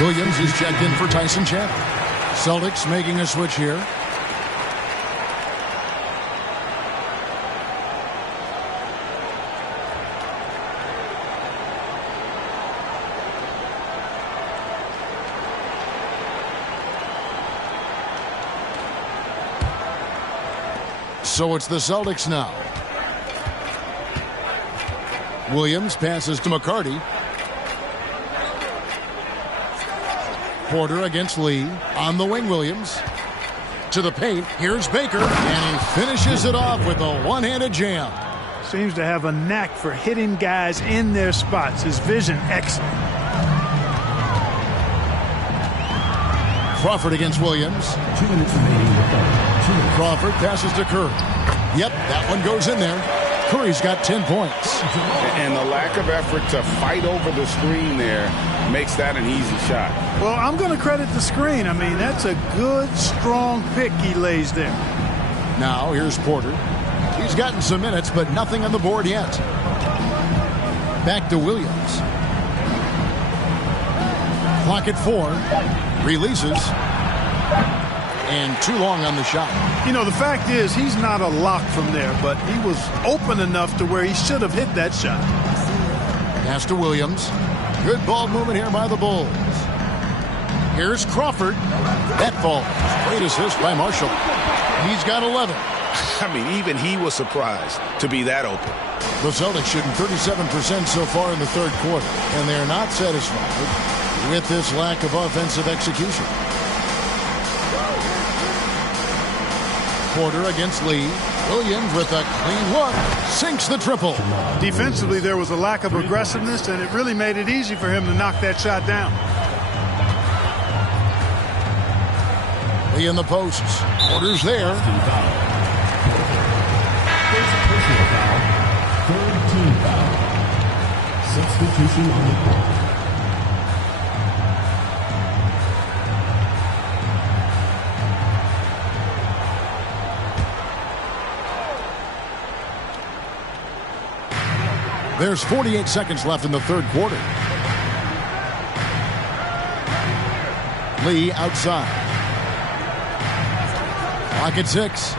Williams is checked in for Tyson Chandler. Celtics making a switch here. So it's the Celtics now. Williams passes to McCarty. Porter against Lee. On the wing, Williams. To the paint. Here's Baker. And he finishes it off with a one-handed jam. Seems to have a knack for hitting guys in their spots. His vision excellent. Crawford against Williams. 2 minutes remaining. Crawford passes to Curry. Yep, that one goes in there. Curry's got 10 points. And the lack of effort to fight over the screen there makes that an easy shot. Well, I'm going to credit the screen. I mean, that's a good, strong pick he lays there. Now, here's Porter. He's gotten some minutes, but nothing on the board yet. Back to Williams. Clock at 4. Releases. And too long on the shot. You know, the fact is he's not a lock from there, but he was open enough to where he should have hit that shot. Pass to Williams. Good ball movement here by the Bulls. Here's Crawford. That falls. Great assist by Marshall. He's got 11. I mean, even he was surprised to be that open. The Celtics shooting 37% so far in the third quarter, and they're not satisfied with this lack of offensive execution. Porter against Lee. Williams with a clean look. Sinks the triple. Defensively, there was a lack of aggressiveness, and it really made it easy for him to knock that shot down. Lee in the posts. Porter's there. Third team foul. Substitution on the court. There's 48 seconds left in the third quarter. Lee outside. Clock at 6.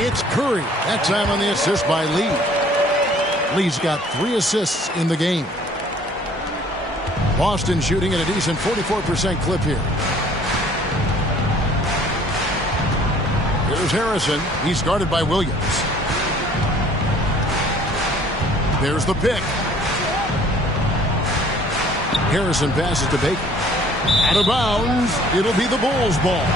It's Curry. That time on the assist by Lee. Lee's got 3 assists in the game. Boston shooting at a decent 44% clip here. Here's Harrison. He's guarded by Williams. There's the pick. Harrison passes to Baker. Out of bounds. It'll be the Bulls' ball.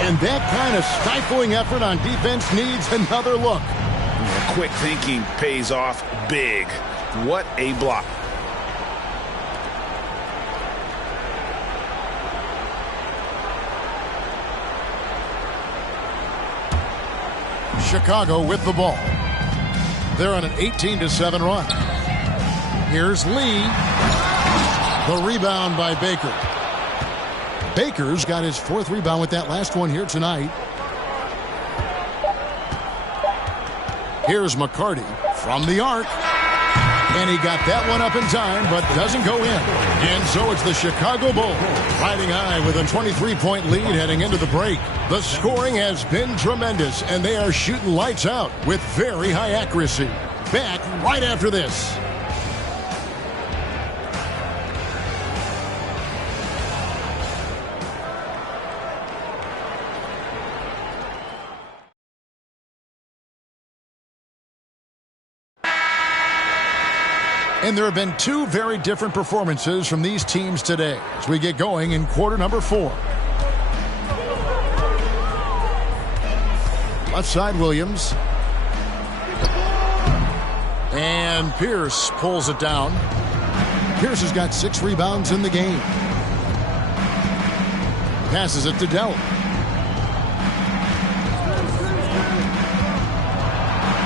And that kind of stifling effort on defense needs another look. Quick thinking pays off big. What a block. Chicago with the ball. They're on an 18-7 run. Here's Lee. The rebound by Baker. Baker's got his 4th rebound with that last one here tonight. Here's McCarty from the arc. And he got that one up in time, but doesn't go in. And so it's the Chicago Bulls riding high with a 23-point lead heading into the break. The scoring has been tremendous, and they are shooting lights out with very high accuracy. Back right after this. And there have been 2 very different performances from these teams today as we get going in quarter number 4. Left side, Williams. And Pierce pulls it down. Pierce has got 6 rebounds in the game. Passes it to Dell.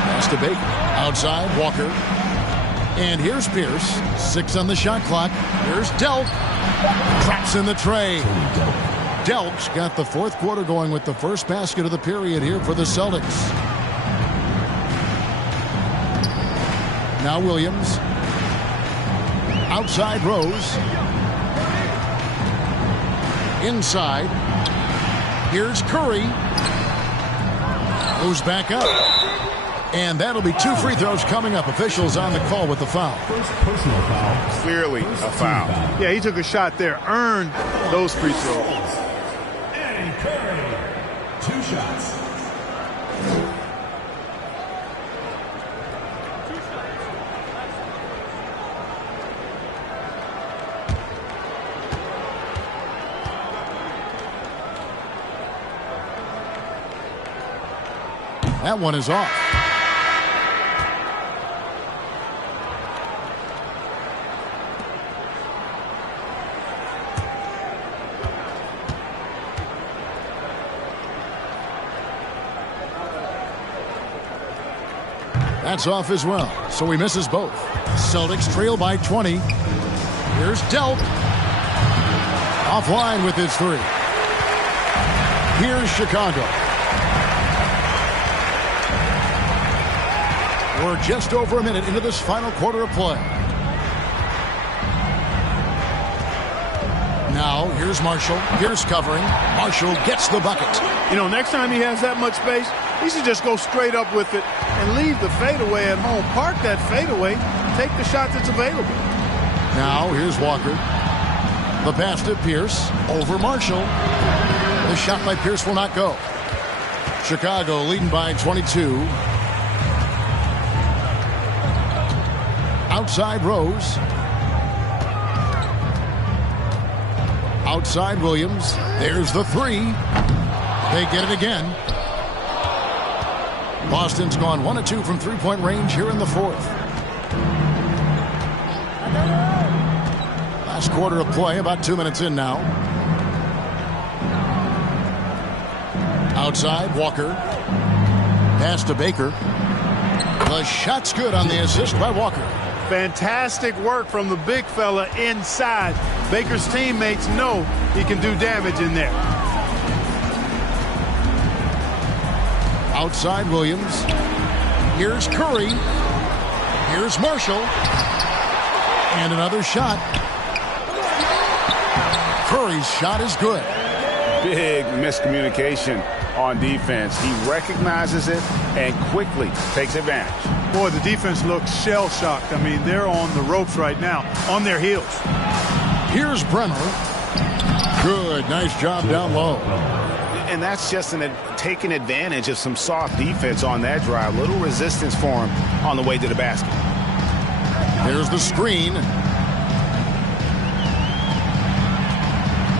Pass to Baker. Outside, Walker. And here's Pierce. 6 on the shot clock. Here's Delk. Traps in the tray. Delk's got the 4th quarter going with the first basket of the period here for the Celtics. Now Williams. Outside Rose. Inside. Here's Curry. Goes back up. And that'll be 2 free throws coming up. Officials on the call with the foul. First personal foul. Clearly a foul. Yeah, he took a shot there, earned those free throws. And Curry. 2 shots. That one is off. That's off as well, so he misses both. Celtics trail by 20. Here's Delk. Offline with his 3. Here's Chicago. We're just over a minute into this final quarter of play. Now, here's Marshall. Pierce covering. Marshall gets the bucket. You know, next time he has that much space, he should just go straight up with it and leave the fadeaway at home. Park that fadeaway. Take the shot that's available. Now, here's Walker. The pass to Pierce. Over Marshall. The shot by Pierce will not go. Chicago leading by 22. Outside Rose. Outside Williams. There's the three. They get it again. Boston's gone 1 of 2 from three-point range here in the fourth. Last quarter of play, about 2 minutes in now. Outside, Walker. Pass to Baker. The shot's good on the assist by Walker. Fantastic work from the big fella inside. Baker's teammates know he can do damage in there. Outside Williams. Here's Curry. Here's Marshall. And another shot. Curry's shot is good. Big miscommunication on defense. He recognizes it and quickly takes advantage. Boy, the defense looks shell-shocked. I mean, they're on the ropes right now, on their heels. Here's Bremer. Good, nice job down low. And that's just taking advantage of some soft defense on that drive. Little resistance for him on the way to the basket. There's the screen.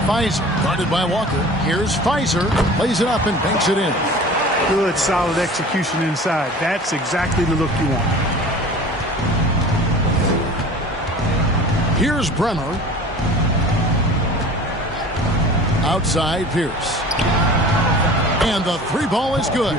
Fizer, guarded by Walker. Here's Fizer. Plays it up and banks it in. Good, solid execution inside. That's exactly the look you want. Here's Bremer. Outside Pierce. And the three ball is good.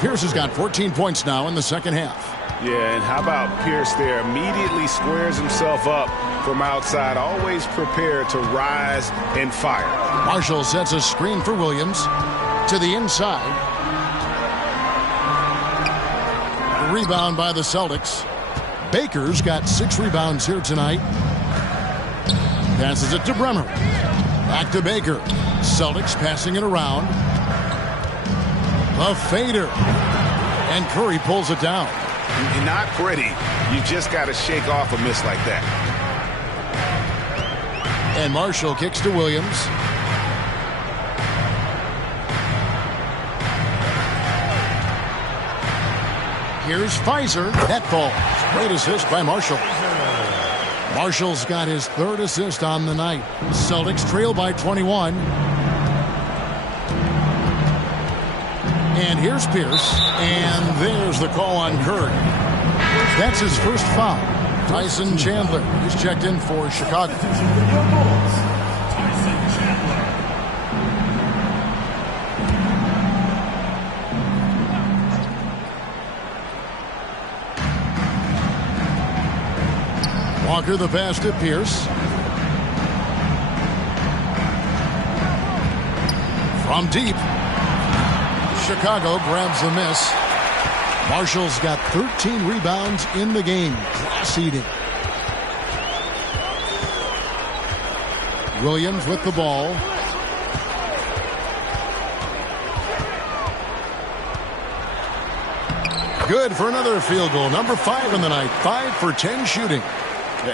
Pierce has got 14 points now in the second half. Yeah, and how about Pierce there? Immediately squares himself up from outside, always prepared to rise and fire. Marshall sets a screen for Williams to the inside. Rebound by the Celtics. Baker's got 6 rebounds here tonight. Passes it to Bremer. Back to Baker. Celtics passing it around. The fader. And Curry pulls it down. Not pretty. You just got to shake off a miss like that. And Marshall kicks to Williams. Here's Fizer. That ball. Great assist by Marshall. Marshall's got his 3rd assist on the night. Celtics trail by 21. And here's Pierce. And there's the call on Curry. That's his first foul. Tyson Chandler is checked in for Chicago. Walker the pass to Pierce. From deep. Chicago grabs the miss. Marshall's got 13 rebounds in the game. Class eating. Williams with the ball. Good for another field goal. Number 5 in the night. 5 for 10 shooting.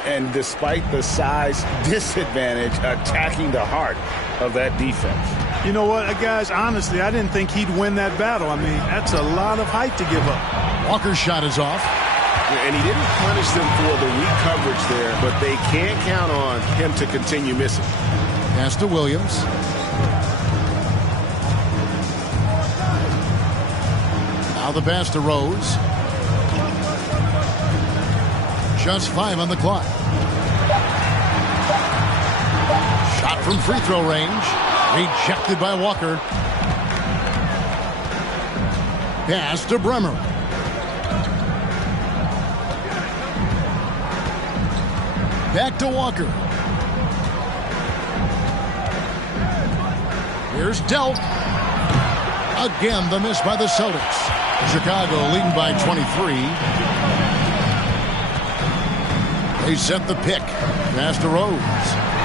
And despite the size disadvantage, attacking the heart of that defense. You know what, guys, honestly, I didn't think he'd win that battle. I mean, that's a lot of height to give up. Walker's shot is off. And he didn't punish them for the weak coverage there, but they can't count on him to continue missing. Pass to Williams. Now the pass to Rose. Just 5 on the clock. Shot from free throw range. Rejected by Walker. Pass to Bremer. Back to Walker. Here's Delt. Again, the miss by the Celtics. Chicago leading by 23. They set the pick. Pass to Rose.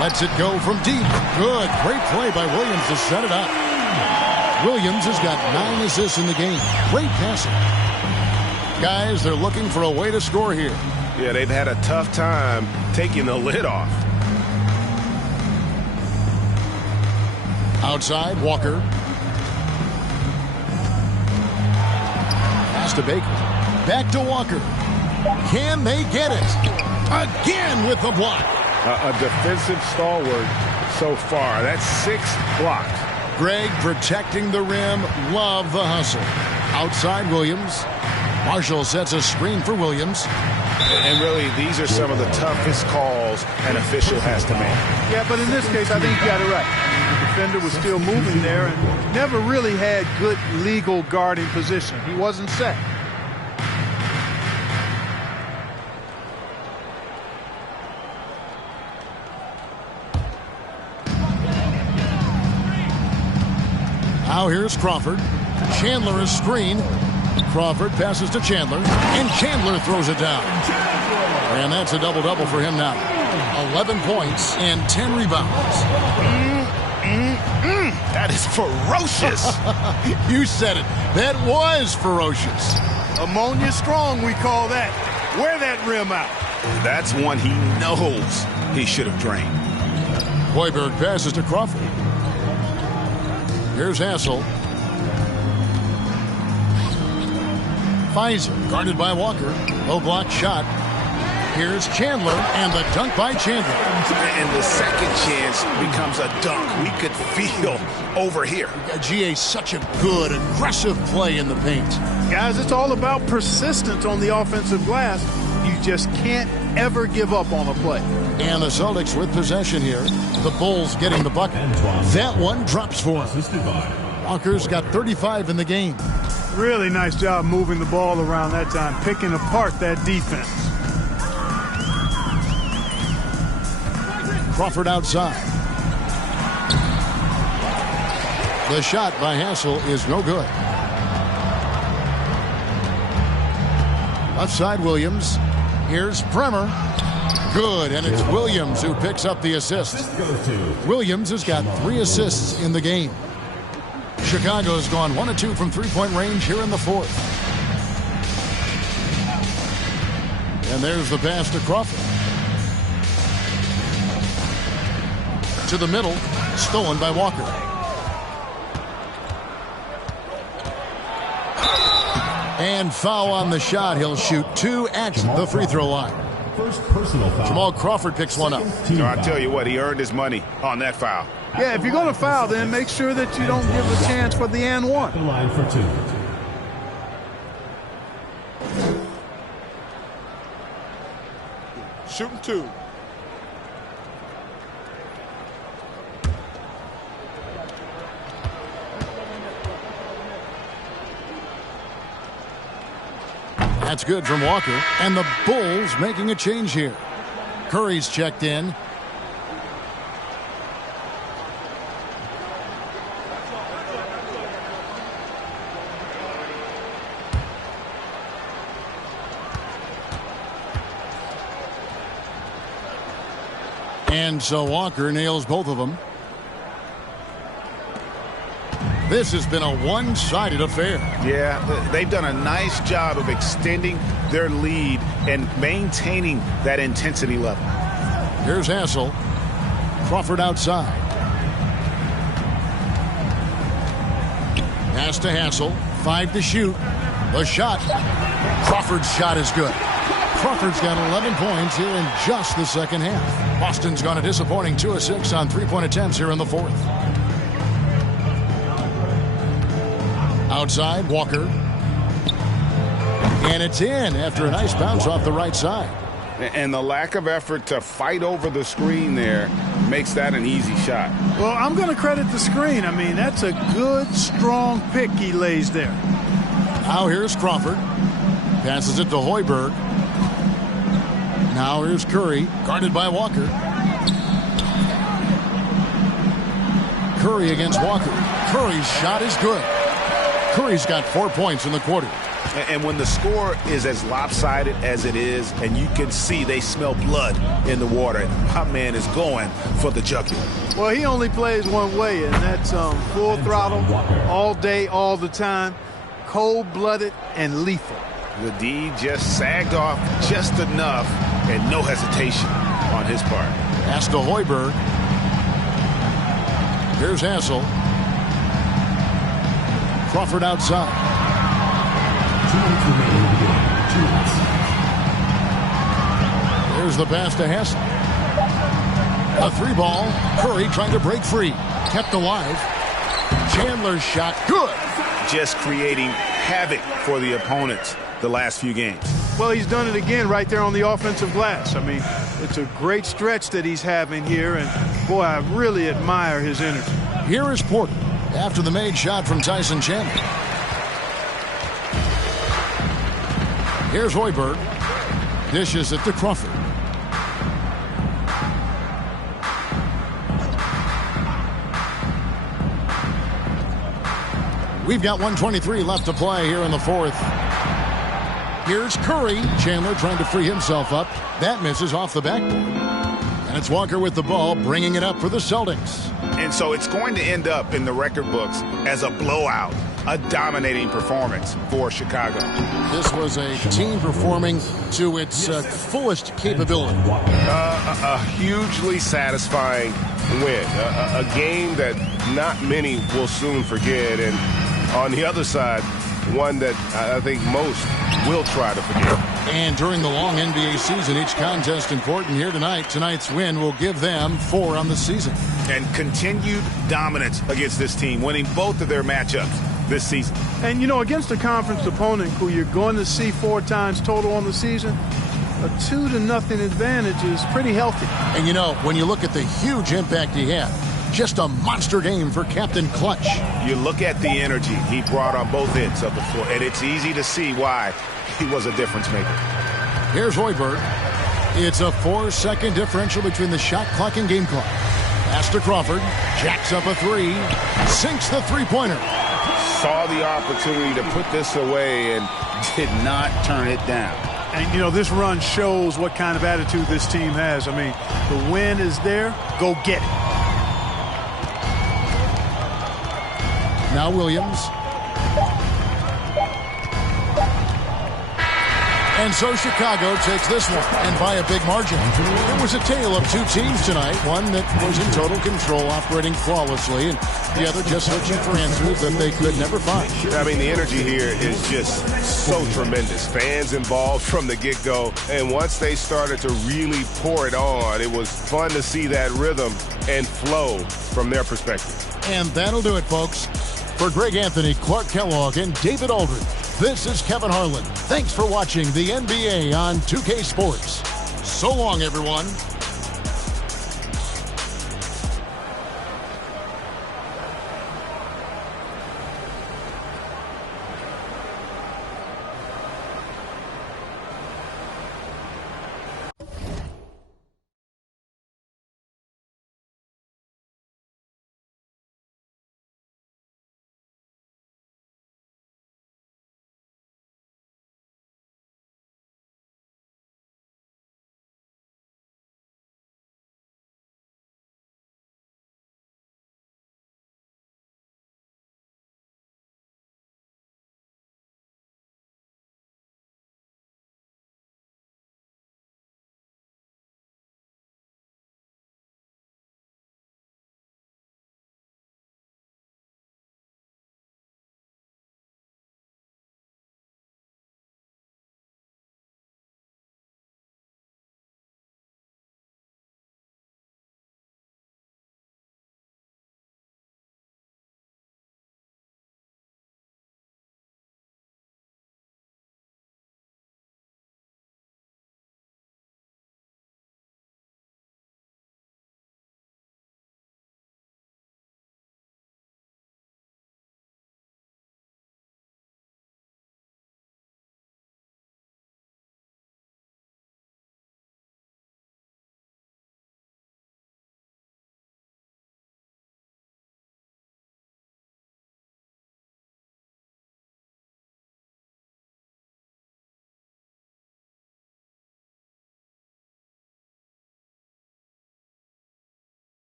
Lets it go from deep. Good. Great play by Williams to set it up. Williams has got 9 assists in the game. Great passing. Guys, they're looking for a way to score here. Yeah, they've had a tough time taking the lid off. Outside, Walker. Pass to Baker. Back to Walker. Can they get it? Again with the block. A defensive stalwart so far. That's 6 blocks. Greg protecting the rim. Love the hustle. Outside, Williams. Marshall sets a screen for Williams. And really, these are some of the toughest calls an official has to make. Yeah, but in this case, I think you got it right. The defender was still moving there and never really had good legal guarding position. He wasn't set. Now here's Crawford. Chandler is screened. Crawford passes to Chandler, and Chandler throws it down. And that's a double-double for him now. 11 points and 10 rebounds. That is ferocious. You said it. That was ferocious. Ammonia strong, we call that. Wear that rim out. That's one he knows he should have drained. Hoiberg passes to Crawford. Here's Hassel. Pfizer guarded by Walker. Low block shot. Here's Chandler, and the dunk by Chandler. And the second chance becomes a dunk. We could feel over here. GA, such a good, aggressive play in the paint. Guys, it's all about persistence on the offensive glass. You just can't ever give up on a play. And the Celtics with possession here. The Bulls getting the bucket. That one drops for him. Walker's got 35 in the game. Really nice job moving the ball around that time, picking apart that defense. Crawford outside. The shot by Hassel is no good. Left side, Williams. Here's Bremer. Good, and it's Williams who picks up the assist. Williams has got 3 assists in the game. Chicago's gone 1 of 2 from three-point range here in the fourth. And there's the pass to Crawford. To the middle, stolen by Walker. And foul on the shot. He'll shoot 2 at the free throw line. First personal foul. Jamal Crawford picks one up. No, I tell you what, he earned his money on that foul. Yeah, if you're going to foul, then make sure that you don't give a chance for the and one. The line for 2. Shooting 2. That's good from Walker. And the Bulls making a change here. Curry's checked in. And so Walker nails both of them. This has been a one-sided affair. Yeah, they've done a nice job of extending their lead and maintaining that intensity level. Here's Hassel. Crawford outside. Pass to Hassel. 5 to shoot. The shot. Crawford's shot is good. Crawford's got 11 points here in just the second half. Boston's gone a disappointing 2 of 6 on three-point attempts here in the fourth. Outside, Walker. And it's in after a nice bounce off the right side. And the lack of effort to fight over the screen there makes that an easy shot. Well, I'm going to credit the screen. I mean, that's a good, strong pick he lays there. Now here's Crawford. Passes it to Hoiberg. Now here's Curry, guarded by Walker. Curry against Walker. Curry's shot is good. Curry's got 4 points in the quarter. And when the score is as lopsided as it is, and you can see they smell blood in the water, my man is going for the jugular. Well, he only plays one way, and that's full throttle, all day, all the time, cold-blooded and lethal. The D just sagged off just enough, and no hesitation on his part. Pass to Hoiberg. Here's Hassel. Crawford outside. 2 minutes remaining in the game. 2 minutes. There's the pass to Hassel. A 3-ball. Curry trying to break free. Kept alive. Chandler's shot. Good. Just creating havoc for the opponents the last few games. Well, he's done it again right there on the offensive glass. I mean, it's a great stretch that he's having here, and boy, I really admire his energy. Here is Porter after the made shot from Tyson Chandler. Here's Hoiberg. Dishes it to Crawford. We've got 1:23 left to play here in the fourth. Here's Curry. Chandler trying to free himself up. That misses off the backboard. And it's Walker with the ball, bringing it up for the Celtics. And so it's going to end up in the record books as a blowout, a dominating performance for Chicago. This was a team performing to its fullest capability. A hugely satisfying win. A game that not many will soon forget. And on the other side, one that I think most will try to forget. And during the long NBA season, each contest important here tonight. Tonight's win will give them 4 on the season. And continued dominance against this team, winning both of their matchups this season. And, you know, against a conference opponent who you're going to see 4 times total on the season, a 2-0 advantage is pretty healthy. And, you know, when you look at the huge impact he had, just a monster game for Captain Clutch. You look at the energy he brought on both ends of the floor, and it's easy to see why he was a difference maker. Here's Hoiberg. It's a 4-second differential between the shot clock and game clock. Pass to Crawford. Jacks up a 3. Sinks the three-pointer. Saw the opportunity to put this away and did not turn it down. And, you know, this run shows what kind of attitude this team has. I mean, the win is there. Go get it. Now Williams. And so Chicago takes this one, and by a big margin. It was a tale of 2 teams tonight, one that was in total control, operating flawlessly, and the other just searching for answers that they could never find. I mean, the energy here is just so tremendous. Fans involved from the get-go, and once they started to really pour it on, it was fun to see that rhythm and flow from their perspective. And that'll do it, folks. For Greg Anthony, Clark Kellogg, and David Aldridge, this is Kevin Harlan. Thanks for watching the NBA on 2K Sports. So long, everyone.